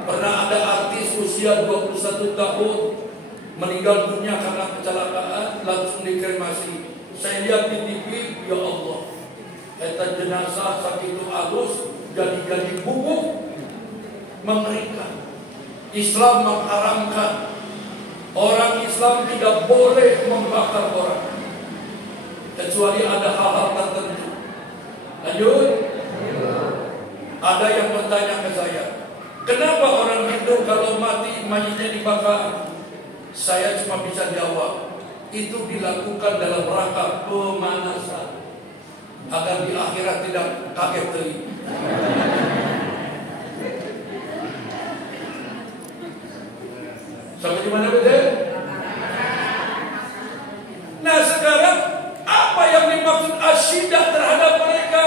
pernah ada artis usia 21 tahun meninggal dunia karena kecelakaan, langsung dikremasi. Saya lihat di TV, ya Allah, kata jenazah sakit halus jadi bubuk, mengerikan. Islam mengharamkan. Orang Islam tidak boleh membakar orang kecuali ada hal-hal tertentu. Lanjut. Ada yang bertanya ke saya, kenapa orang Hindu kalau mati mayitnya dibakar? Saya cuma bisa jawab, itu dilakukan dalam rangka pemanasan agar di akhirat tidak kaget teri. Sampai di mana betul? Nah sekarang apa yang dimaksud asyidah terhadap mereka?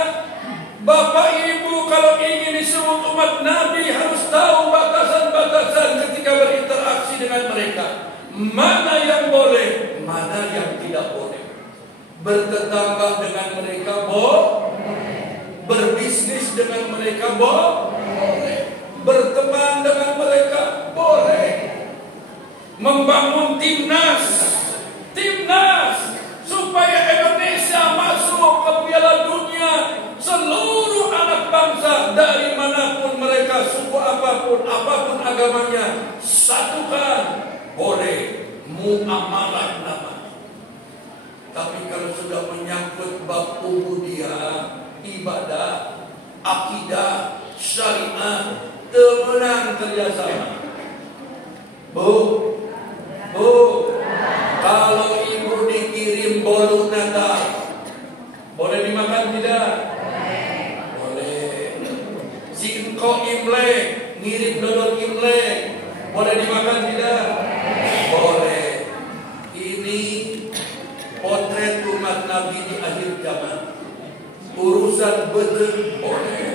Bapak Ibu kalau ingin disebut umat Nabi harus tahu batasan-batasan ketika berinteraksi dengan mereka. Mana yang boleh, mana yang tidak boleh. Bertetangga dengan mereka boleh. Berbisnis dengan mereka boleh. Berteman dengan mereka boleh. Membangun timnas supaya Indonesia masuk ke Piala Dunia. Seluruh anak bangsa dari manapun mereka, suku apapun agamanya, satukan, boleh muamalah nama. Tapi kalau sudah menyangkut bab ubudiyah, ibadah, akidah, syariah, temenang kerjasama. Bu, kalau ibu dikirim bolu Natal, boleh dimakan tidak? Boleh. Si engkau Imlek, ngirim dodol Imlek, boleh dimakan tidak? Boleh. Ini potret umat Nabi di akhir zaman. Urusan betul boleh.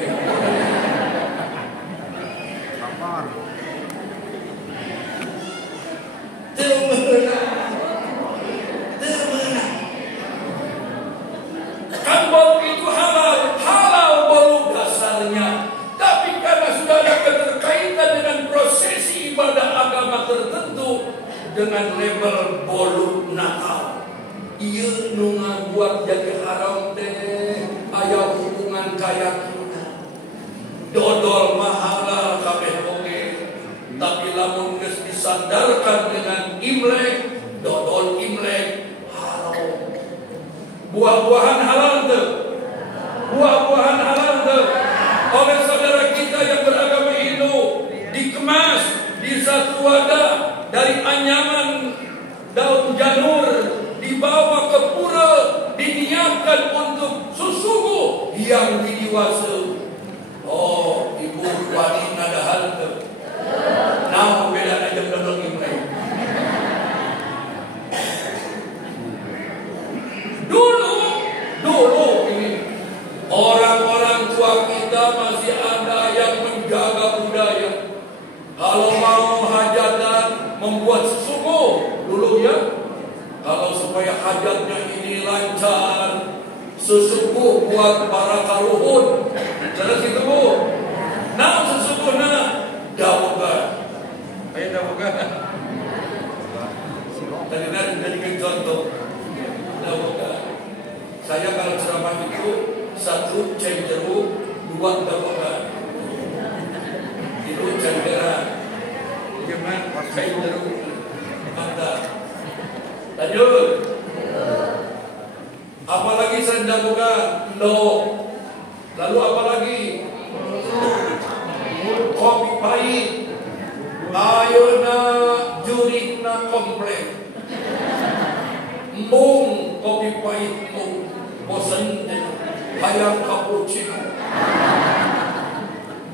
Temenang. Kan bolu itu halal bolu dasarnya. Tapi karena sudah ada keterkaitan dengan prosesi ibadah agama tertentu dengan label bolu Natal, iya nunga buat jadi haram deh. Ayah hubungan kaya kita. Dodol mahalal kabeh oke. Tapi lamun geus disandarkan dengan Imlek, dodol Imlek haram. Buah-buahan halal tuh. Buah-buahan halal tuh. Oleh saudara kita yang beragama Hindu dikemas di satu wadah dari anyaman daun janur, dibawa ke pura, diniatkan untuk susugu yang didiwasa. Oh, ibu wani ada hal tuh. Nah, beda aja dodol Imlek. Dulu ini orang-orang tua kita masih ada yang menjaga budaya. Kalau mau hajatan membuat sesuku dulu ya. Kalau supaya hajatnya ini lancar, sesuku buat para karuhun. Jelas itu bu. Nah sesukunya dawogan. Ayo dawogan. Tadi jadikan contoh. Dawogan. Saya kalau ceramah itu 1 cek jeruk, 2 dawogan. Itu cek merah. Gimana? Cek jeruk. Mantap. Lanjut. Apalagi selain dawogan? Lalu apalagi? Kopi pahit. Ayeuna jurikna komplek. Mung kopi pahit mung. Bosan hayang cappuccino.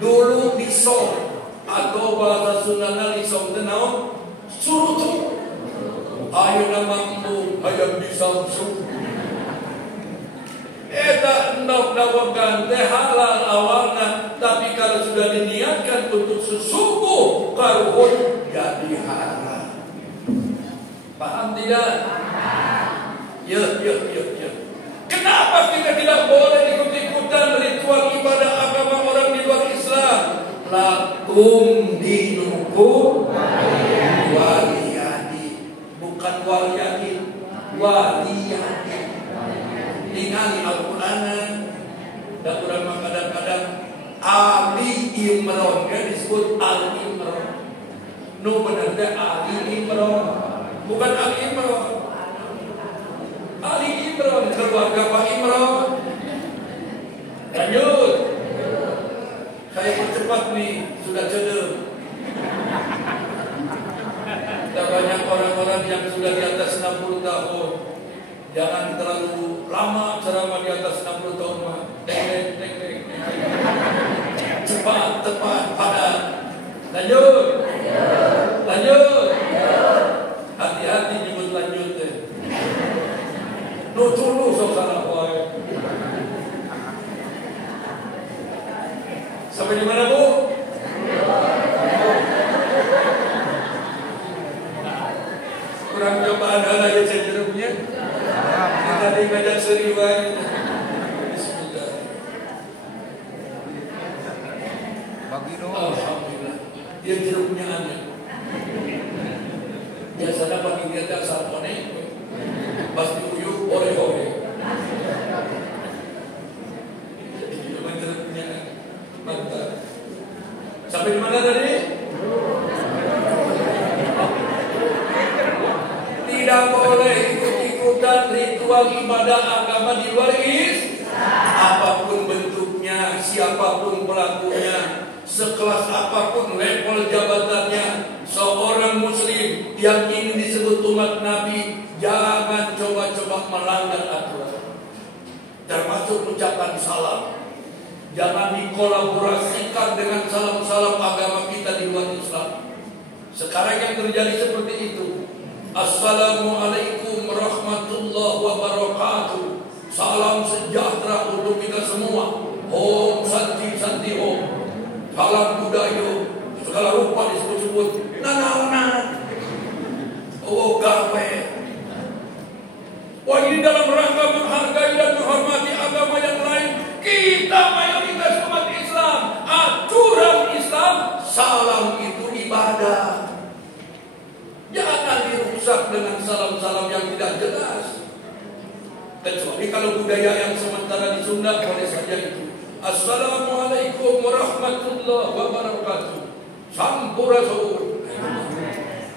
Dulu disong atau bahasa Sundana disong tenaon surutu. Ayeuna mampu hayang disamsu. Eta endok dawagan teh halal awalna, tapi kalau sudah diniatkan untuk sesuku karuhun jadi haram. Paham tidak? Ya. Kenapa kita tidak boleh ikut-ikutan ritual ibadah agama orang di luar Islam? Lakum dinukum waliyadi. Bukan waliyadi, waliyadi. Ningali Al-Quran dan ulama kadang-kadang Ali Imran kan disebut Ali Imran. Nu benar teh Ali Imran, bukan Ali Imran. Ali Imran keluarga Pak Imran. Lanjut. Saya percepat nih, sudah cedera. Ada banyak orang-orang yang sudah di atas 60 tahun tahun. Jangan terlalu lama ceramah di atas 60 tahun mah. Deng. Cepat, tepat, padat. Lanjut. Hati-hati nyebut lanjut deh. Tulu sok salah wae. Sampai di mana, Bu? Kurang cobaan aja cenderungnya. Kita di ngajak seriwai. Bismillah. Bagi dong. Alhamdulillah. Dia jeruknya aneh. Biasanya pagi dia tak sarpone. Pasti uyuk ore-ore. Cuma jeruknya mantap. Sampai di mana tadi? Tidak boleh ikut-ikutan ritual ibadah agama di luar apapun bentuknya, siapapun pelakunya, sekelas apapun level jabatannya. Seorang muslim yang ingin disebut umat Nabi jangan coba-coba melanggar aturan, termasuk ucapan salam. Jangan dikolaborasikan dengan salam-salam agama kita di luar Islam. Sekarang yang terjadi seperti itu. Assalamualaikum warahmatullahi wabarakatuh. Salam sejahtera untuk kita semua. Om Santi Santi Om. Salam budaya. Segala rupa disebut-sebut. Nanaonan. Oh gawe. Wah, ini dalam rangka menghargai dan menghormati agama yang lain. Kita mayoritas umat Islam. Aturan Islam, salam itu ibadah. Jangan dirusak dengan salam-salam yang tidak jelas. Kecuali kalau budaya yang sementara di Sunda boleh saja itu. Assalamualaikum warahmatullahi wabarakatuh. Sampurasun.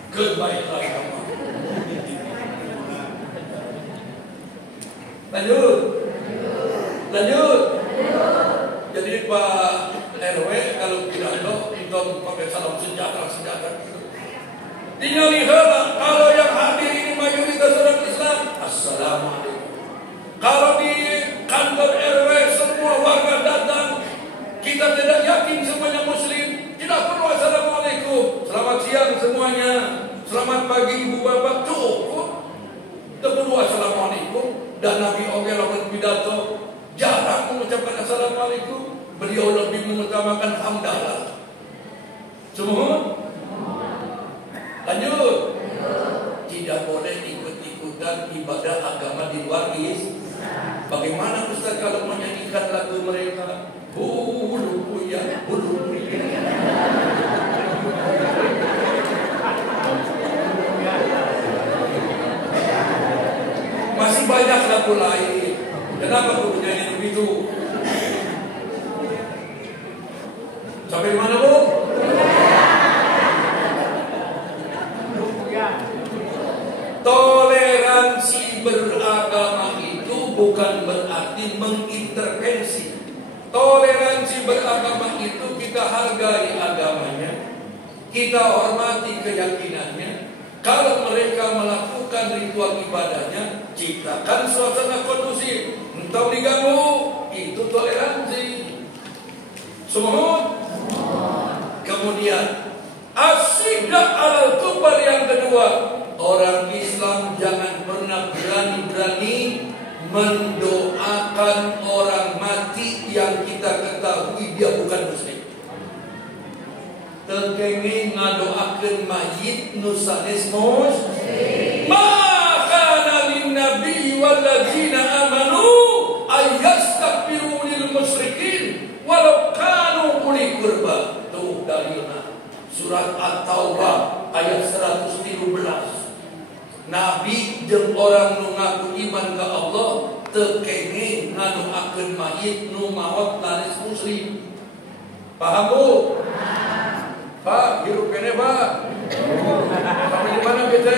Kebaikan agama. Lanjut. Jadi Pak RW kalau pidato itu pakai salam sejahtera. Tinggal lihatlah kalau yang hadir ini mayoritas orang Islam. Assalamualaikum. Kalau di kantor RW semua warga datang, kita tidak yakin semuanya Muslim, tidak perlu assalamualaikum. Selamat siang semuanya. Selamat pagi ibu bapak. Cukup. Tidak perlu assalamualaikum. Dan Nabi oke lakukan pidato jarang mengucapkan assalamualaikum. Beliau lebih mengutamakan hamdalah. Semua. Lanjut. Tidak boleh ikut-ikutan ibadah agama di luar Islam. Bagaimana Ustaz kalau menyanyikan lagu mereka? Bulu buyang, bulu buyang. Masih banyak lagu lain. Kenapa kudu nyanyi begitu? Sampai mana, Bu? Toleransi beragama itu bukan berarti mengintervensi. Toleransi beragama itu kita hargai agamanya, kita hormati keyakinannya. Kalau mereka melakukan ritual ibadahnya, ciptakan suasana kondusif. Entah diganggu, itu toleransi. Semua. Kemudian as-sidq al-kubar yang kedua. Orang Islam jangan pernah berani-berani mendoakan orang mati yang kita ketahui dia bukan Muslim. Tegenge ngadoakeun mayit nu sanes muslim. Maka nabi nabi walladzina amanu ayastaghfiru lil musyrikin walau kanu uli qurba. Tuh dalilna. Surat At-Taubah ayat 113. Nabi jeung orang nu ngaku iman ka Allah teu kenging ngadoakeun mayit nu maot laris muslim. Paham, Bu? Pak, hirup kene, Pak. Sampai di mana kita?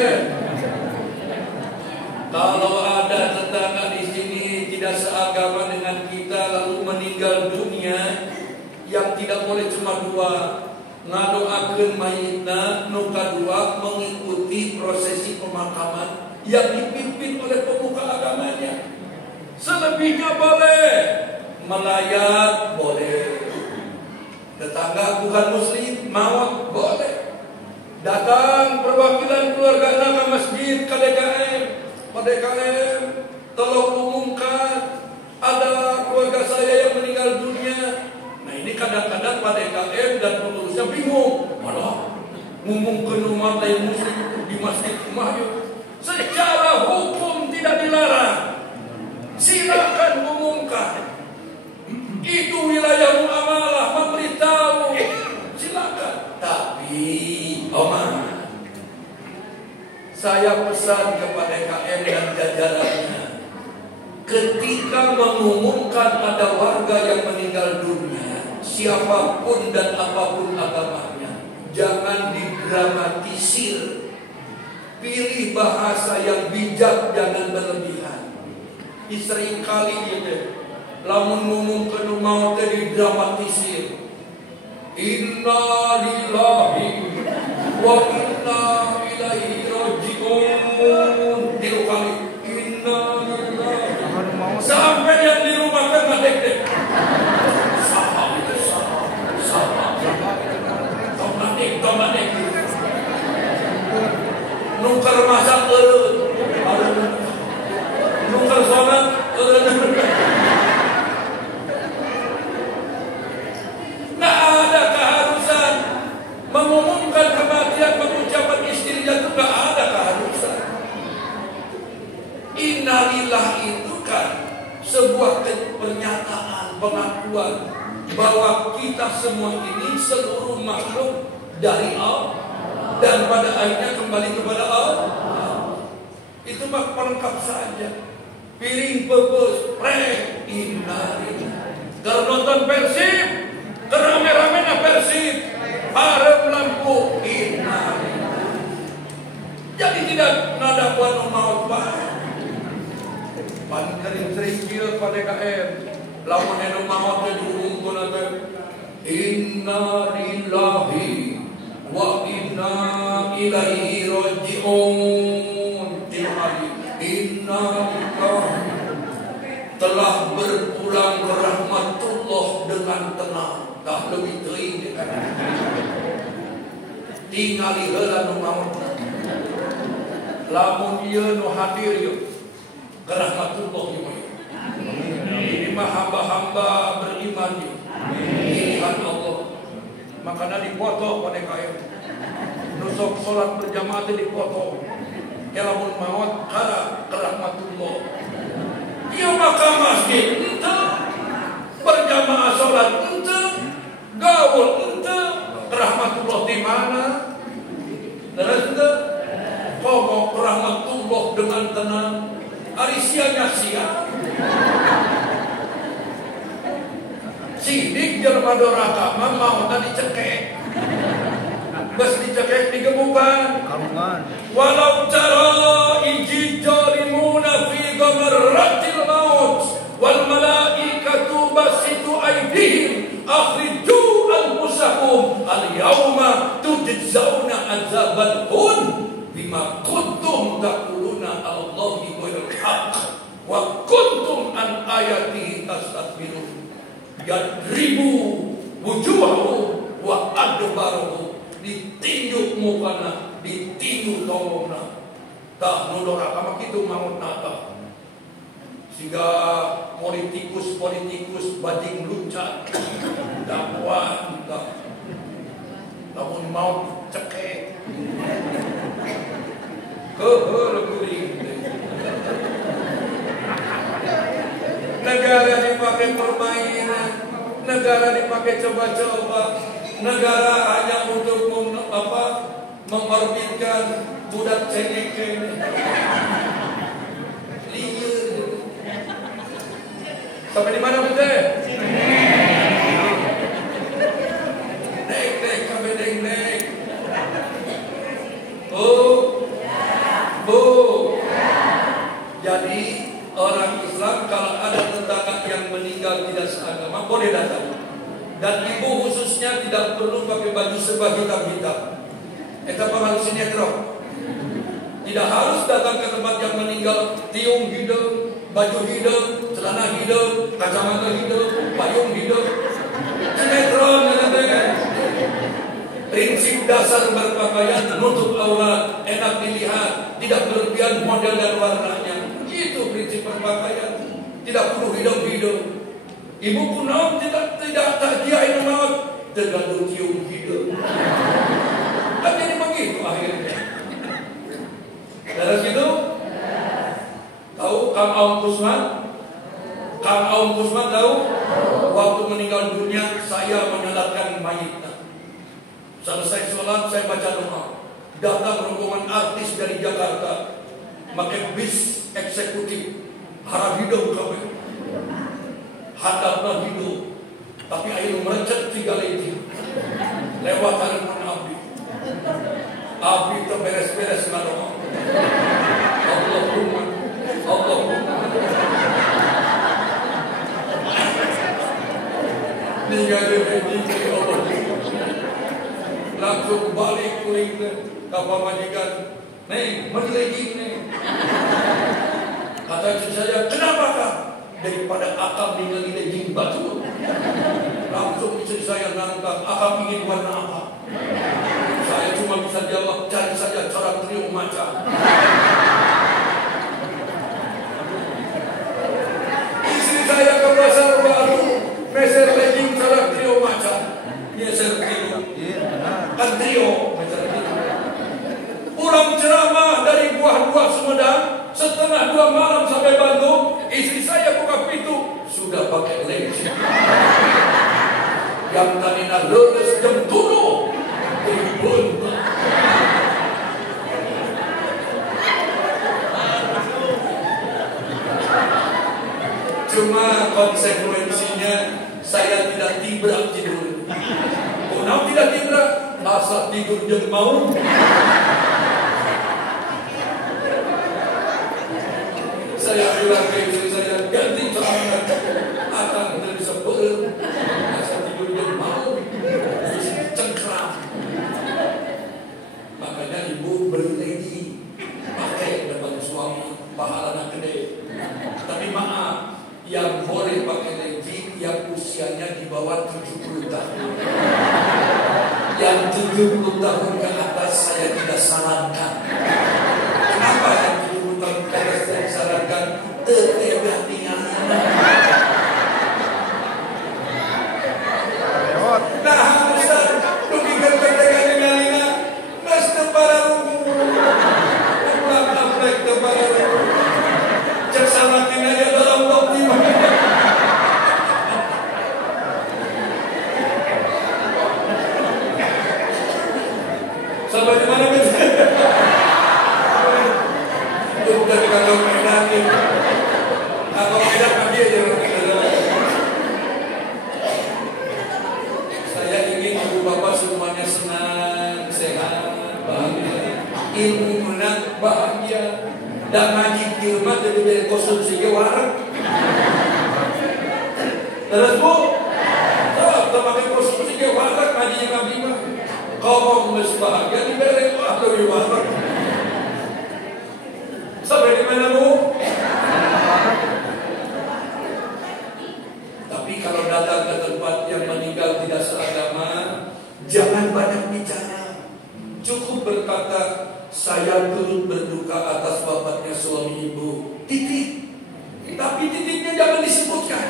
Kalau ada tetangga di sini tidak seagama dengan kita lalu meninggal dunia, yang tidak boleh cuma dua. Ngadoakeun mayitna, nu kadua mengikuti prosesi pemakaman yang dipimpin oleh pemuka agamanya. Selebihnya boleh, melayat boleh, tetangga bukan muslim maut boleh, datang perwakilan keluarga ke masjid KDKM, tolong umumkan ada keluarga saya yang meninggal dunia. Nah ini kadang-kadang KDKM dan pengurusnya bingung, malah ngumumkan umat yang muslim di masjid rumah yuk. Secara hukum tidak dilarang, silakan umumkan. Itu wilayah muamalah, memberitahu, silakan. Tapi, Omar, saya pesan kepada KM dan jajarannya, ketika mengumumkan ada warga yang meninggal dunia, siapapun dan apapun agamanya, jangan didramatisir. Pilih bahasa yang bijak, jangan berlebihan. Sering kali gitu, lamun ngumumkan mau jadi dramatisir. Inna lillahi wa inna ilaihi raji'un. Tiga kali. Inna lillahi. Sampai yang di rumah tengah dek-dek. Sahab itu sahab. Tomanik. Nukar masak nukar sholat nggak ada keharusan mengumumkan kematian mengucapkan istrinya, itu nggak ada keharusan. Innalillah itu kan sebuah pernyataan, pengakuan bahwa kita semua ini seluruh makhluk dari Allah dan pada akhirnya kembali kepada Allah. Itu mah pelengkap saja. Piring bebus, prek, innalillah. Kalau nonton Persib, kerame-ramenya Persib, harem lampu, innalillah. Jadi tidak nada kuat maut bah. Pan kering-kering kira pada KM, lawan eno maut diumumkan ada inna lillahi wa inna ilaihi raji'un. Inna lillahi, telah berpulang rahmatullah dengan tenang. Dah lebih teuing kan. Tingali heula nu maut. Lamun ieu nu hadir ieu ke rahmatullah ieu. Ini mah hamba-hamba beriman ieu. Pilihan Allah. Makanya dipoto pada KM. Nusuk salat berjamaah dipoto. Kalamun maut kara ke rahmatullah. Ieu maka masjid ente, berjamaah salat ente, gaul ente, ke rahmatullah di mana? Terus ente pokok rahmatullah dengan tenang. Ari sia-nya sia. Sidik jelema doraka mah mautna dicekek. Bas dicekek digemukan. Walau tara ijid jalimuna fi ghamaratil maut wal malaikatu basitu aydihim akhriju anfusakum al yauma tujzauna azabal hun bima kuntum taquluna Allahi ghairil haqq wa kuntum an ayatihi tastakbirun. Yadribu wujuhahum wa adbarahum, ditinjuk mukana, ditinjuk tongongna. Tak nudora kama kitu maut nata. Sehingga politikus bajing luncat dakwah tak. Namun maut cekek. Kuring. Negara dipakai permainan, negara dipakai coba-coba, negara hanya untuk mengorbitkan budak cengeng. Liar. Sampai di mana kita? Nek, kami nek. Jadi orang Islam kalau ada tetangga yang meninggal tidak seagama boleh datang. Dan ibu khususnya tidak perlu pakai baju serba hitam-hitam. Eta pengaruh sinetron. Di Tidak harus datang ke tempat yang meninggal, tiung hidup, baju hidup, celana hidup, kacamata hidup, payung hidup. Sinetron kan. Prinsip dasar berpakaian menutup aurat, enak dilihat, tidak berlebihan model dan warnanya. Itu prinsip berpakaian. Tidak perlu hidup-hidup. Ibu kuno tidak takjiah maut, tergantung tiung hidup. Kan jadi begitu akhirnya. Dari situ, tahu Kang Aum Kusman? Kang Aum Kusman tahu? Waktu meninggal dunia, saya menyolatkan mayitnya. Selesai sholat, saya baca doa. Datang rombongan artis dari Jakarta, pakai bis eksekutif, harap hidup kami. Hadapnya hidup, tapi air merecet 3 liter. Lewat hadapan Abi. Abi terberes-beres nggak doa. Allahumma. Tinggal Allah. Langsung balik kuring kapal majikan. Neng, meneliti neng. Kata istri saya, kenapa kak? Daripada akam dengan legging batu. Langsung istri saya nantang, akam ingin warna apa? Saya cuma bisa jawab, cari saja cara trio maca. Istri saya ke pasar baru, meser legging cara trio maca. Meser trio. Kan trio. Pulang ceramah dari buah-buah Sumedang, setengah 2 malam sampai Bandung, istri saya buka pintu, sudah pakai legging. Yang tadinya leles jam 7, ribut. Cuma konsekuensinya saya tidak tibrak tidur. Kenapa tidak tibrak? Asal tidur jam mau. Saya bilang ke istri saya, ganti celana. Akan tidak bisa berem. Asal tidur jam mau. Cengkram. Makanya ibu beli lagi. Pakai depan suami. Pahalanya gede. Tapi maaf, yang boleh pakai legging yang usianya di bawah 70 tahun. Yang 70 tahun ke atas saya tidak sarankan. Kenapa yang 70 tahun ke atas saya sarankan? Tetebah tinggalnya. Nah, Ustaz, lukikan ketegangan tinggalnya. Mas tepara ruku. Pulang aplek tepara ruku. Cek salakin aja dalam optimal. Sampai di mana bisa? Udah di kantong Medan ini. Kantong Medan kami aja. Saya ingin ibu bapak semuanya senang, sehat, bahagia, ilmu menang, bahagia, dan ngaji ilmu dari konsumsi warak. Terus bu, kita pakai konsumsi warak ngaji nabi mah. Kau mau bahagia di balik atau di warak? Sampai di mana bu? Tapi kalau datang ke tempat yang meninggal tidak seragama, jangan banyak bicara. Cukup berkata, saya turut berduka atas wafatnya suami ibu. Titik. Tapi titiknya jangan disebutkan.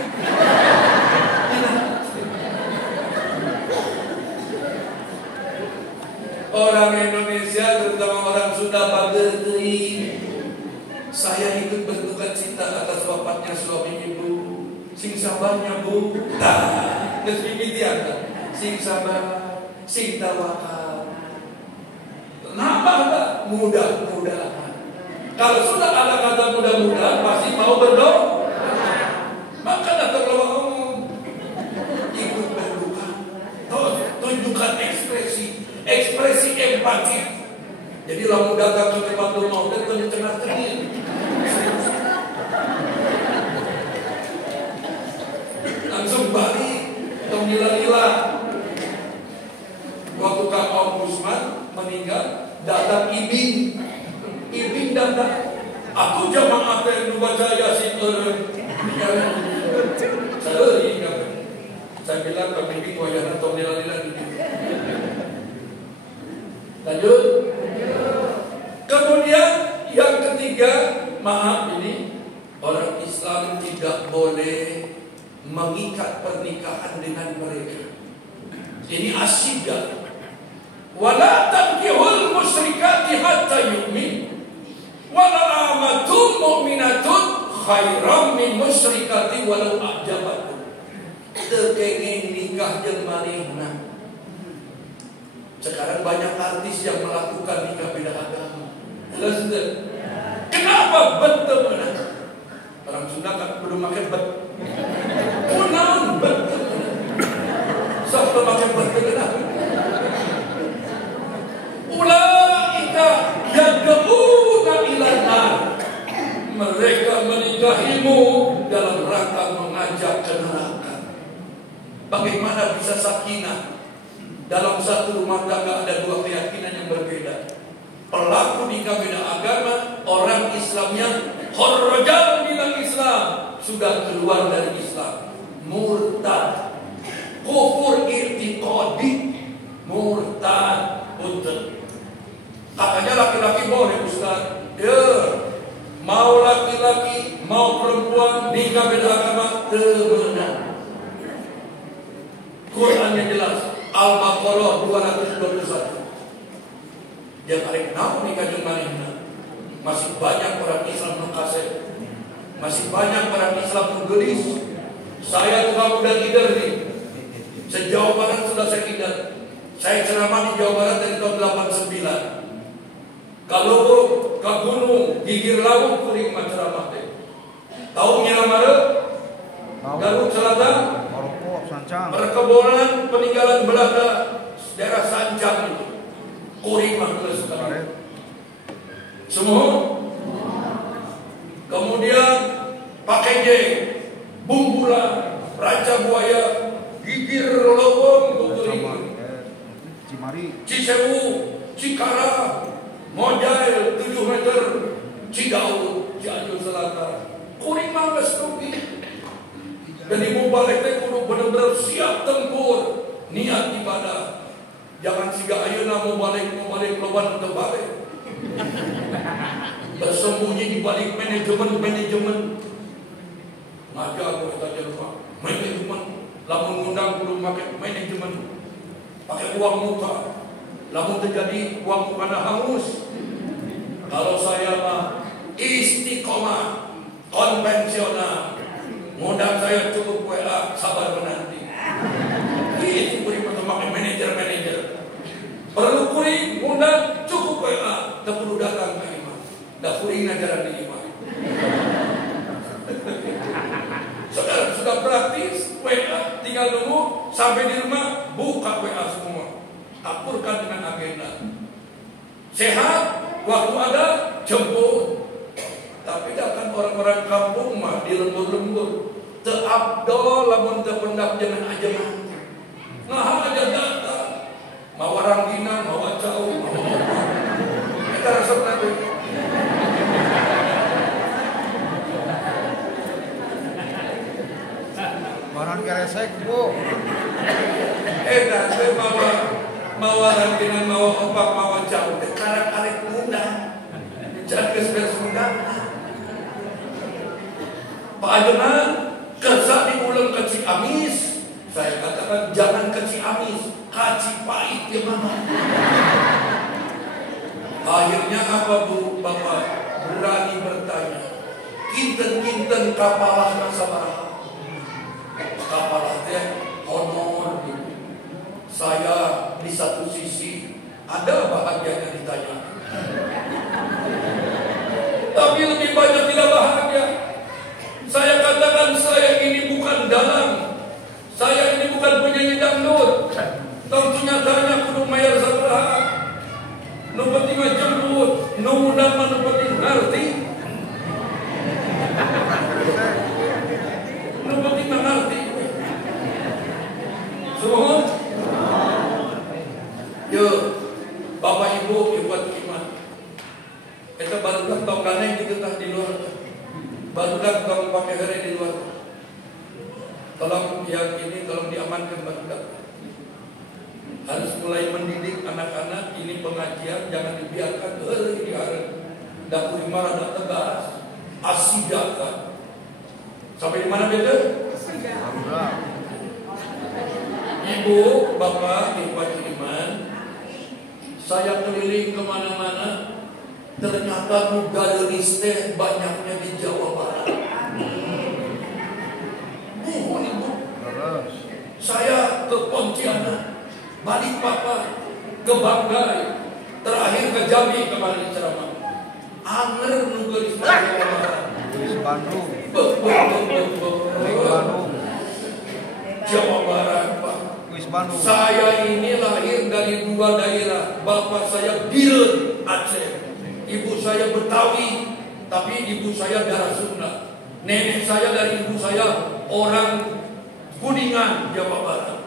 Orang Indonesia, terutama orang Sunda, bager teuing. Saya ikut berduka cita atas wafatnya suami ibu. Sing sabarnya bu. Tah, geus mimitian tah. Sing sabar, sing tawakal. Kenapa? Mudah-mudahan. Kalau sudah ada kata mudah-mudahan, pasti mau berdoa. Maka datang kalau ngomong, ikut berduka. Tunjukkan ekspresi empati. Jadi lalu datang ke tempat mau dan tengah-tengah. Langsung balik, gila-gila. Waktu Kang Aum Kusman meninggal, datang Ibi tidak ada. Aku jamaah yang baca Yasin saya bilang pemimpin wayana atau nilai-nilai itu. Lanjut. Kemudian yang ketiga, maaf ini orang Islam tidak boleh mengikat pernikahan dengan mereka. Ini asyidah. Wala tankihul musyrikati hatta yu'min. Wala amatun mu'minatun khairam min musyrikati walau a'jabatun. Terkengeng nikah jeung manehna. Sekarang banyak artis yang melakukan nikah beda agama. Kenapa betul benar? Orang Sunda kan belum pakai bet. Kunaon betul benar? Sampai pakai betul benar. Ulaika yad'una ilan nar. Mereka menikahimu dalam rangka mengajak ke neraka. Bagaimana bisa sakinah? Dalam satu rumah tangga ada dua keyakinan yang berbeda. Pelaku nikah beda agama, orang Islamnya kharaja minal Islam, sudah keluar dari Islam, murtad, kufur i'tiqadi, murtad, punten. Katanya laki-laki boleh, Ustaz. Ya, mau laki-laki, mau perempuan nikah beda agama, temenan. Qurannya jelas. Al-Baqarah 221. Dia tarik naon nikah jeung manehna. Masih banyak orang Islam nu kasep. Masih banyak orang Islam nu geulis. Saya tukang udah kider nih. Sejauh Barat sudah saya kider. Saya ceramah di Jawa Barat dari tahun 89. Kalau ke gunung Gigir Laut kuring mah ceramah teh. Tahu nyaramare? Garut Selatan. Perkebunan peninggalan Belanda daerah Sancang itu kuring mah semua. Kemudian pakai jeng, Bumbulan, Ranca Buaya, Gigir Lowong, Cisewu, Cikara, Mojail 7 meter, Cidaud, Cianjur Selatan. Kuring mah geus rugi. Dan ibu balik teh kudu bener-bener siap tempur niat ibadah. Jangan siga ayeuna mau balik loban teu balik. Bersembunyi di balik manajemen. Ngajar ku eta jelema, manajemen. Lamun ngundang kudu make manajemen. Pakai uang muka. Lamun terjadi uang mukana hangus. Kalau saya mah istiqomah, konvensional. Modal saya cukup WA, sabar menanti. Itu kuring pakai manajer. Perlu kuring modal cukup WA, tak perlu datang ke imam. Dah kuring ajaran di imam. Sudah praktis WA, tinggal nunggu sampai di rumah buka WA semua. Aturkan dengan agenda. Sehat, waktu ada jemput. Tapi datang orang-orang kampung mah di lembur-lembur. Teu abdol lamun teu pendak jangan aja mati. Nah aja datang. Mau Ranggina, mau Cau, mau apa. Kita resepna tuh. Barang keresek, Bu. Saya mau Ranggina, mau opak, mau Cau. Karek-karek muda. Jangan kes-kes muda. Pak Ajenan kerja diulang ke Ciamis. Saya katakan jangan ke Ciamis, ke Cipait ya mama. Akhirnya apa Bu Bapak berani bertanya. Kinten-kinten kapalah nasabah. Kapalah teh honor. Saya di satu sisi ada bahagia yang ditanya. Tapi lebih banyak tidak bahagia. Saya katakan saya ini bukan dalang. Saya ini bukan penyanyi dangdut. Tentunya tanya kudu mayar sabaraha. Nu penting mah jemput, nu nama nu penting ngarti. Nu penting mah ngarti. Semua? Yo, Bapak Ibu buat iman. Kita baru Barudak kamu pakai hari di luar. Tolong yang ini tolong diamankan barudak. Harus mulai mendidik anak-anak. Ini pengajian, jangan dibiarkan di hari. Dapur marah dan tegas. Asidakan. Sampai di mana beda? Ibu, bapak, ikhwan iman, saya keliling kemana-mana. Ternyata galeri teh banyaknya di Jawa Barat. Ibu, saya ke Pontianak, Balikpapan, ke Banggai, terakhir ke Jambi kemarin ceramah. Anger nunggu di Jawa Barat. Bandung. Jawa Barat, Pak. Saya ini lahir dari dua daerah. Bapak saya Biren, Aceh. Ibu saya Betawi, tapi ibu saya darah Sunda. Nenek saya dari ibu saya orang Kuningan, Jawa Barat.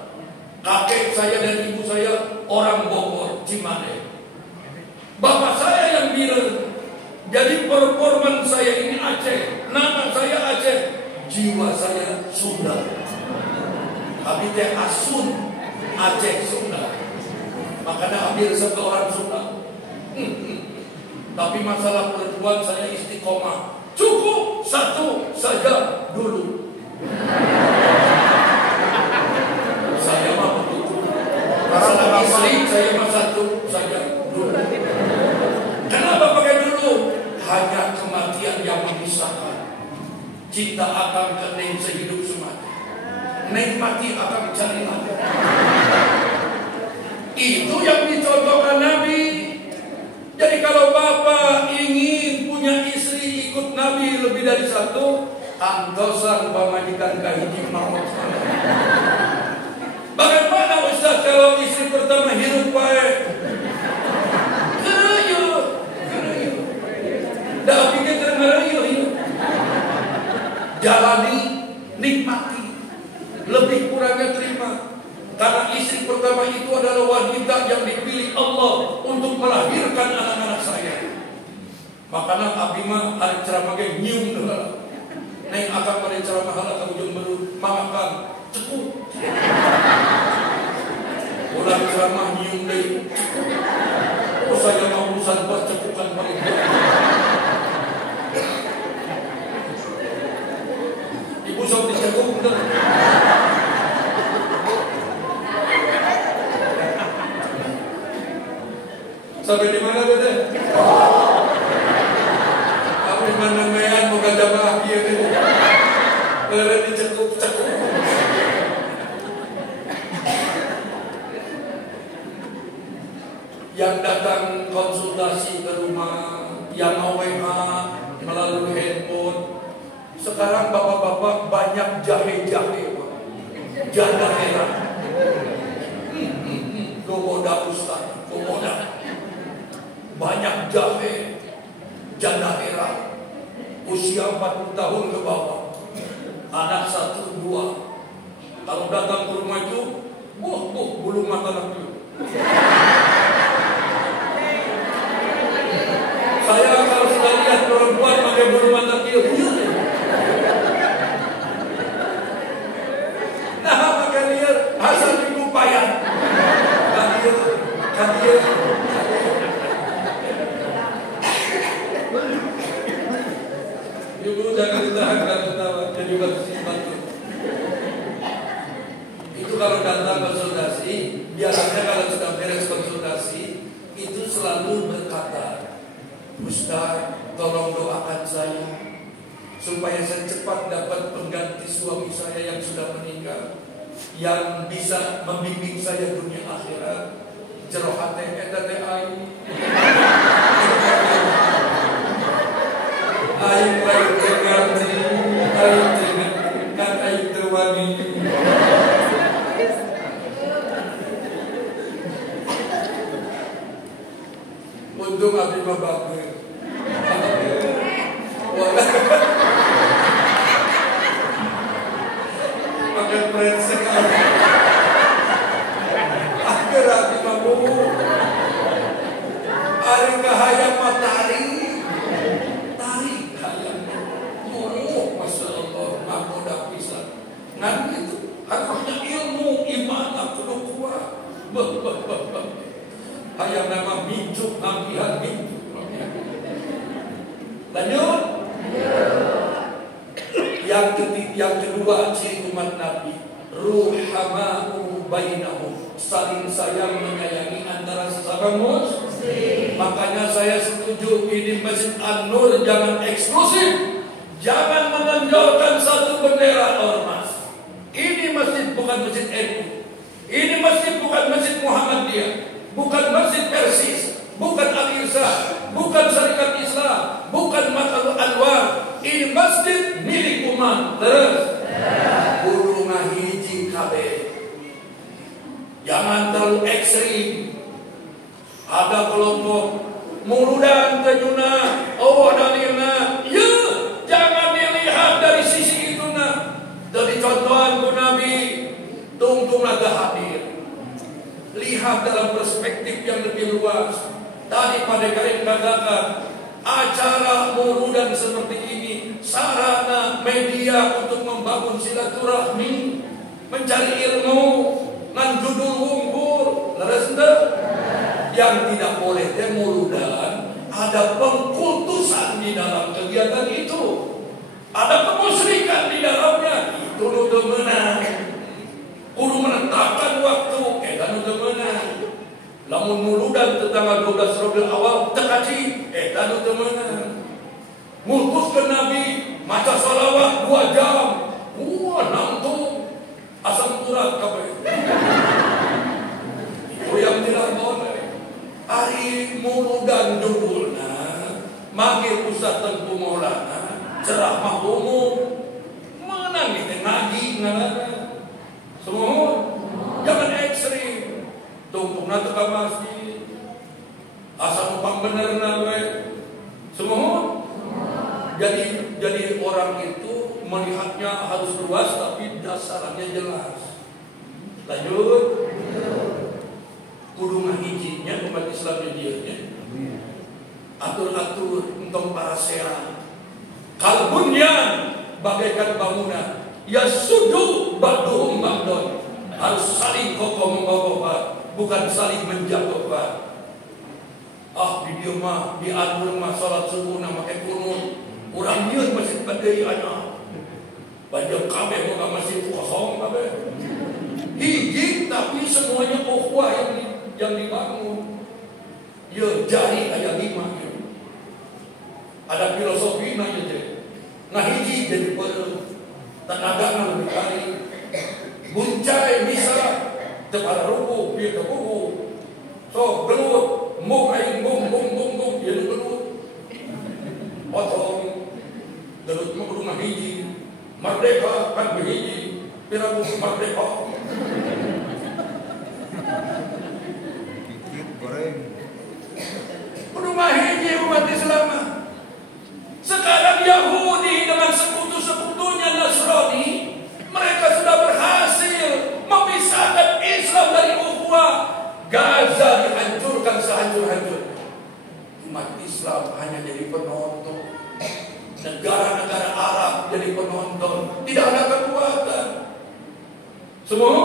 Kakek saya dari ibu saya orang Bogor, Cimande. Bapak saya yang Biren. Jadi performan saya ini Aceh, nama saya Aceh, jiwa saya Sunda. Tapi teh asun Aceh Sunda. Makanya hampir satu orang Sunda. Tapi masalah perempuan saya istiqomah. Cukup satu saja dulu. Saya mah begitu. Masalah istri saya mah satu saja dulu. Kenapa pakai dulu? Hanya kematian yang memisahkan. Cinta akan ke neng sehidup semati. Neng mati akan cari lagi. Itu yang dicontohkan Nabi. Jadi kalau bapak ingin punya istri ikut Nabi lebih dari satu, antosan pamajikan kahiji maut. Bagaimana Ustaz kalau istri pertama hidup baik? Gerayut. Dah pikir gerayut hidup. Jalani, nikmati. Lebih kurangnya terima. Karena istri pertama itu adalah wanita yang dipilih Allah untuk melahirkan anak-anak saya. Makanya abdi mah hari ceramah ge nyium heula. Neng akang pada ceramah heula ka ujung belut, mamakan cekuk. Ulang ceramah nyium deui. Oh saya mau urusan percekukan paling. Ibu sok dicekuk bener. Sampai di mana beda? Sampai mana mean bukan jamaah dia tu. Boleh dicekuk-cekuk. Yang datang konsultasi ke rumah, yang OWH melalui handphone. Sekarang bapak-bapak banyak jahe-jahe, janda heran. Gomoda Ustaz, gomoda. Banyak jahe, janda era, usia 40 tahun ke bawah, anak 1, 2. Kalau datang ke rumah itu, bulu mata lagi. Saya kalau sudah lihat perempuan pakai bulu mata kieu, nah pakai liar, asal diupayan, kadir. Ibu jangan ditahan ketawa, dan juga bantu. Itu kalau datang konsultasi, biasanya kalau sudah beres konsultasi, itu selalu berkata, Ustaz, tolong doakan saya supaya saya cepat dapat pengganti suami saya yang sudah meninggal, yang bisa membimbing saya dunia akhirat. Jero hate eta teh aing. Aing lain terganti, aing dengan aing terwani. Untung abdi mah bagus. Makan brengsek. Akhir abdi mah bohong. Ari kahayang matahari. Hayang nama minjuk nampihan minjuk. Lanjut. Yang kedua ciri umat Nabi, ruhama'u bainahum, saling sayang menyayangi antara sesama muslim. Makanya saya setuju ini Masjid An-Nur jangan eksklusif, jangan menonjolkan satu bendera ormas. Ini masjid bukan masjid NU, ini masjid bukan masjid Muhammadiyah, bukan masjid Persis, bukan Al-Irsad, bukan Syarikat Islam, bukan Matlabul Anwar. Ini masjid milik umat. Terus kudu ngahiji kabeh. Jangan terlalu ekstrim. Ada kelompok muludan tejuna, oh dalilna, ya jangan dilihat dari sisi itu nah. Dari contohan ku Nabi, tungtung naga hadir. Lihat dalam perspektif yang lebih luas. Tadi pada kalian katakan acara muludan seperti ini sarana media untuk membangun silaturahmi, mencari ilmu, ngan judul wungkul, leres ente? Yang tidak boleh muludan ada pengkultusan di dalam kegiatan itu, ada kemusyrikan di dalamnya. Itu nu teu meunang. Kudu menetapkan waktu, eta nu teu meunang. Lamun muludan tanggal 12 Rabiul Awal tekaci, eta nu teu meunang. Ngutus ke Nabi, maca salawat 2 jam. Wah, nangtung asam urat kabeh. Itu yang tidak boleh. Hari muludan judulna, manggil Ustaz Tengku Maulana, ceramah umum, menang di ngaji ngaranna. Semua jangan ekstrim. Tungtungna teu ka masjid. Asal upang benerna we. Semua jadi orang itu melihatnya harus luas tapi dasarnya jelas. Lanjut. Kudu ngahijinya umat Islam medianya. Atur-atur untuk parasera. Kalbunnya bagaikan bangunan. Ya sudu ba'duhum ba'dun. Harus saling kokoh mengokohkan, bukan saling menjatuhkan. Di dia mah di An-Nur mah salat subuh nama kunut. Urang nyieun masjid badai anak. Banyak kabeh bukan masjid kosong kabeh. Hiji tapi semuanya ukhuwah yang dibangun. Ya jari aya 5 ya. Ada filosofi na je. Ngahiji jadi tenaga lebih kali. Buncai bisa tepara ruku, dia tepuku. So gelut, mung aing mung dia gelut. Potong gelut mah kudu ngahiji. Merdeka kan behiji, pirabu merdeka. Kudu ngahiji umat Islam. Sekarang Yahudi dengan sekutu-sekutunya Nasrani, mereka sudah berhasil memisahkan Islam dari ukhuwah. Gaza dihancurkan sehancur-hancur. Umat Islam hanya jadi penonton. Negara-negara Arab jadi penonton. Tidak ada kekuatan. Semua?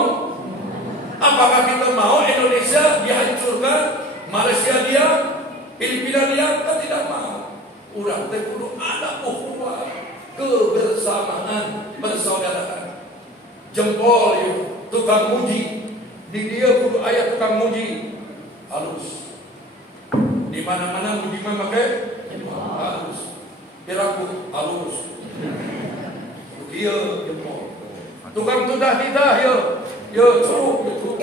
Apakah kita mau Indonesia dihancurkan? Malaysia diam? Filipina diam? Kita tidak mau. Urang teh kudu ada ukhuwah, kebersamaan, persaudaraan. Jempol ya, tukang muji. Di dia kudu aya tukang muji. Halus. Di mana-mana muji mah make halus. Piraku halus. Kieu jempol. Tukang tudah lidah ya. Ya curug ya curug.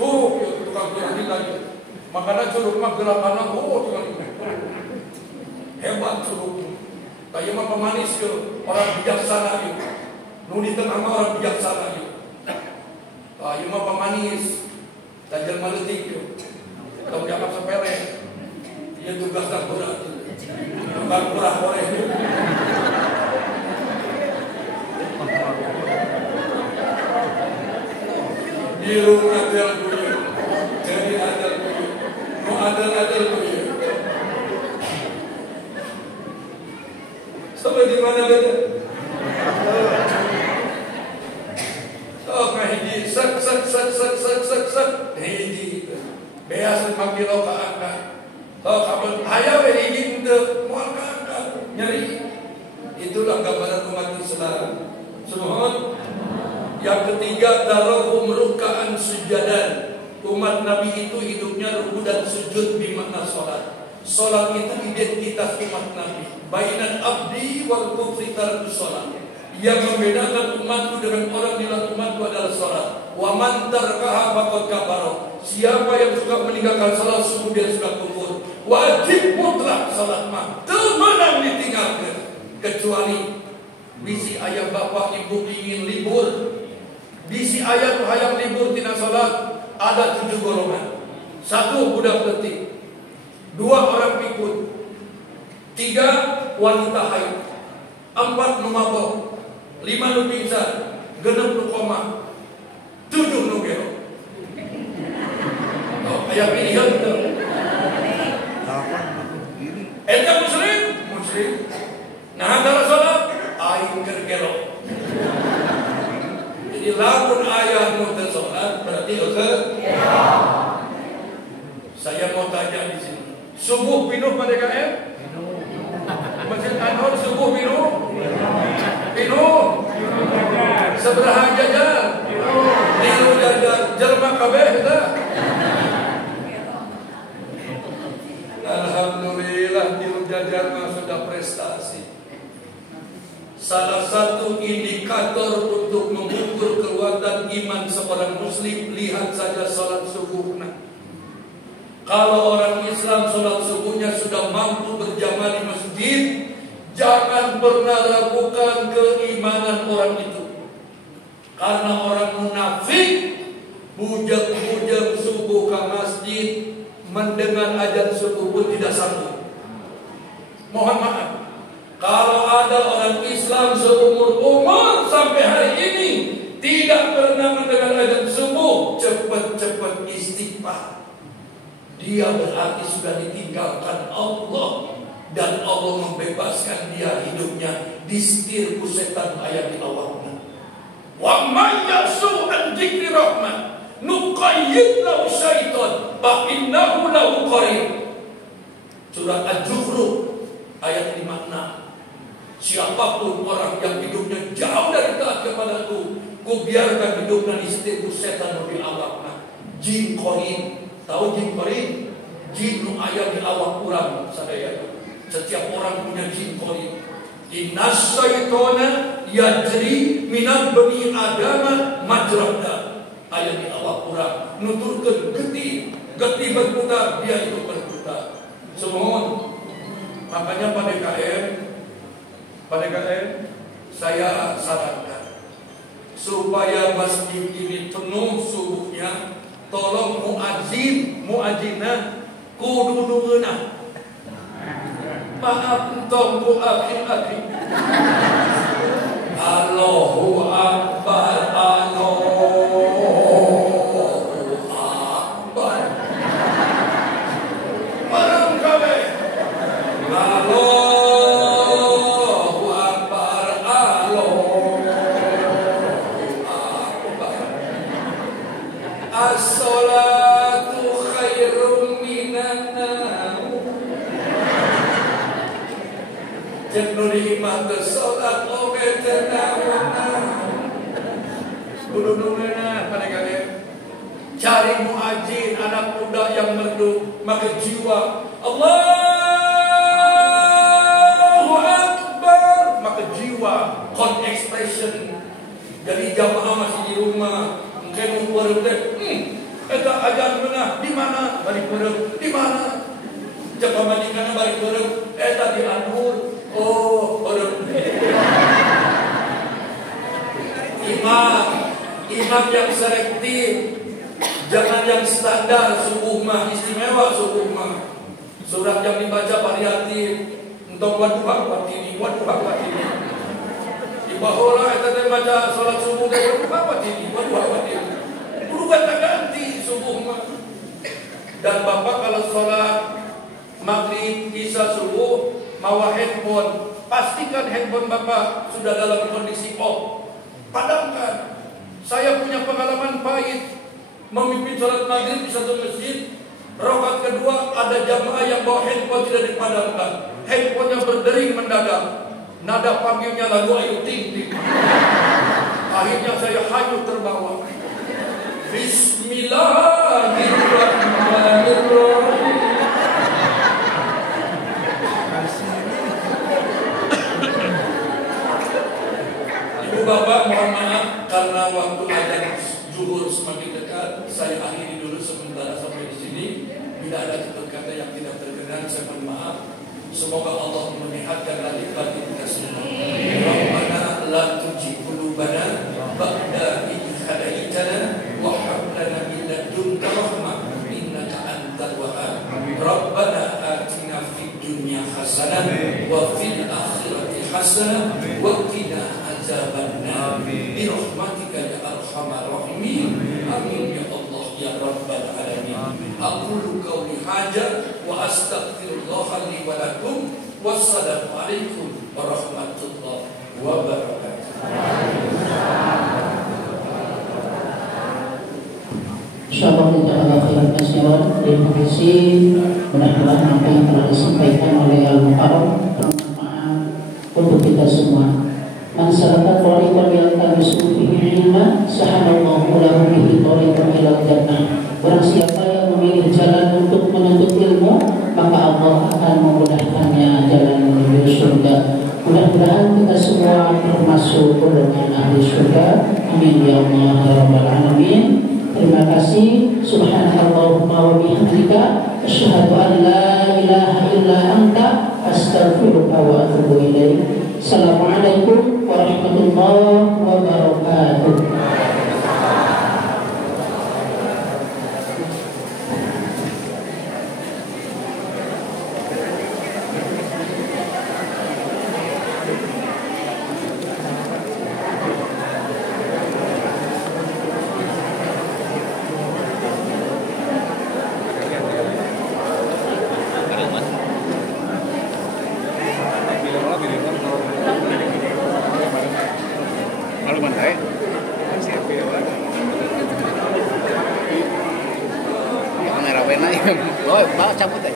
Curug ya tukang tudah lidah. Makanya curug mah gelapana tukang tudah. Hebat curug. Kayak mah pemanis ya, orang bijaksana ya. Nu di tengah mah orang bijaksana ya. Kayak mah pemanis. Tajal maletik ya. Tong dianggap sepele. Dia tugasnya berat. Bukan kurang boleh. Diru adal dunia. Jadi adal dunia. Mau adal dunia. Sampai di mana beda? Oh, ngahiji sak sek. Hiji. Biasa 5 kilo ke angkat. Kalau kamu ayah hiji untuk mual ke angkat. Nyeri. Itulah gambaran umat Islam. Sumohon. Yang ketiga, darahum ruka'an sujadan. Umat Nabi itu hidupnya ruku dan sujud bermakna sholat. Sholat itu identitas umat Nabi. Bainan abdi wal kufri tarkus sholat. Yang membedakan umatku dengan orang di luar umatku adalah sholat. Wa man tarkaha faqad kafara. Siapa yang suka meninggalkan sholat, sungguh dia suka kufur. Wajib mutlak sholat mah temenang ditinggalkan. Kecuali bisi ayah bapak ibu ingin libur, bisi ayah hayang libur tina sholat, ada 7 golongan. 1 budak letih, 2 orang pikun, 3 wanita haid, 4 nu mabok, 5 nu pingsan, 6 nu koma, 7 nu gelo. Oh, ayah pilihan itu. Ente muslim? Muslim. Nah, antara sholat, aing keur gelo. Jadi lamun ayah nu teu sholat berarti gelo. Saya mau tanya di sini. Subuh pinuh pada KM? Masjid Anwar subuh pinuh? Pinuh. Sabaraha jajar? Pinuh jajar. Jelma kabeh kita. Alhamdulillah pinuh jajar mah sudah prestasi. Salah satu indikator untuk mengukur kekuatan iman seorang muslim, lihat saja salat subuhnya. Kalau orang Islam sholat subuhnya sudah mampu berjamaah di masjid, jangan pernah ragukan keimanan orang itu. Karena orang munafik bujang-bujang subuh ke masjid, mendengar azan subuh pun tidak sanggup. Mohon maaf, kalau ada orang Islam seumur umur sampai hari ini tidak pernah mendengar azan subuh, cepat-cepat istighfar. Dia berarti sudah ditinggalkan Allah, dan Allah membebaskan dia hidupnya disetir ku setan ayat di awalnya. Wa may ya'su an dzikri rahman nuqayyid lahu syaitan fa innahu lahu qarin. Surat Al-Zukhruf ayat 56. Siapapun orang yang hidupnya jauh dari taat kepadaku, ku biarkan hidupnya disetir ku setan di awalnya. Jin qarin. Tahu jin qarin? Jin nu aya di awak urang sadaya. Setiap orang punya jin qarin. Innas syaitana yajri minal bani adama majrada. Aya di awak urang nuturkeun getih berputar, dia itu berputar. Semohon. Makanya pada KM saya sarankan supaya masjid ini penuh subuhnya. Tolong muadzina kudu nungeunah. Maaf entong ku akhi. Allahu Akbar, Allahu Akbar. Marang kabeh. Allahu Akbar, Allahu Akbar. As-salatu khairum minan naum. Jennu nikmat salat oge teu naon. Kudu nungeunah pada kalian. Cari muadzin anak muda yang merdu, maka jiwa Allahu Akbar, maka jiwa con expression. Jadi jamaah masih di rumah. Kayak ngumpul teh, eta ajan beunah di mana? Bari peureum di mana? Coba bandingkan bari peureum, eta di Anur. Oh, peureum. Imam yang selektif, jangan yang standar. Subuh mah istimewa, subuh mah. Surat yang dibaca variatif. Untuk waduha watini. Bahwa eta teh baca salat subuh teh apa ini? Waduh. Kudu ganti subuh mah. Dan Bapak kalau salat maghrib, isya, subuh mawa handphone, pastikan handphone Bapak sudah dalam kondisi off. Padamkan. Saya punya pengalaman pahit. memimpin sholat maghrib di satu masjid. Rakaat kedua ada jamaah yang bawa handphone tidak dipadamkan. Handphonenya berdering mendadak. Nada panggilnya lagu Ayu Ting Ting. Akhirnya saya hanyut terbawa. Bismillahirrahmanirrahim. Ibu bapak mohon maaf karena waktu azan zuhur semakin dekat, saya akhiri dulu sementara sampai di sini. Bila ada kata yang tidak berkenan, saya mohon maaf. Semoga Allah menyehatkan hati kita semua. Rabbana la tuzigh qulubana ba'da idh hadaitana wa hab lana min ladunka rahmah innaka antal wahhab. Rabbana atina fid dunya hasanah wa fil akhirati hasanah wa qina azabannar. Bi rahmatika ya arhamar rahimin. Amin ya Allah ya rabbal alamin. Aqulu qawli hadza wa astaghfirullah li wa lakum. Wassalamu alaikum warahmatullahi wabarakatuh. Insyaallah kita akan khairan katsiran. Terima kasih. Mudah-mudahan apa yang telah disampaikan oleh Al-Mukarram bermanfaat untuk kita semua. Masyarakat thariqan yaltamisu fihi ilma sahalallahu lahu bihi thariqan ilal jannah. Barang siapa yang memilih jalan untuk menuntut ilmu, maka Allah akan memudahkannya jalan menuju surga. Mudah-mudahan kita semua termasuk golongan ahli surga. Amin ya Allah ya rabbal alamin. Terima kasih. Subhanallahumma wa bihamdika asyhadu an la ilaha illa anta astaghfiruka wa atubu ilaik. Assalamualaikum warahmatullahi wabarakatuh. Kamera pena, lo cabut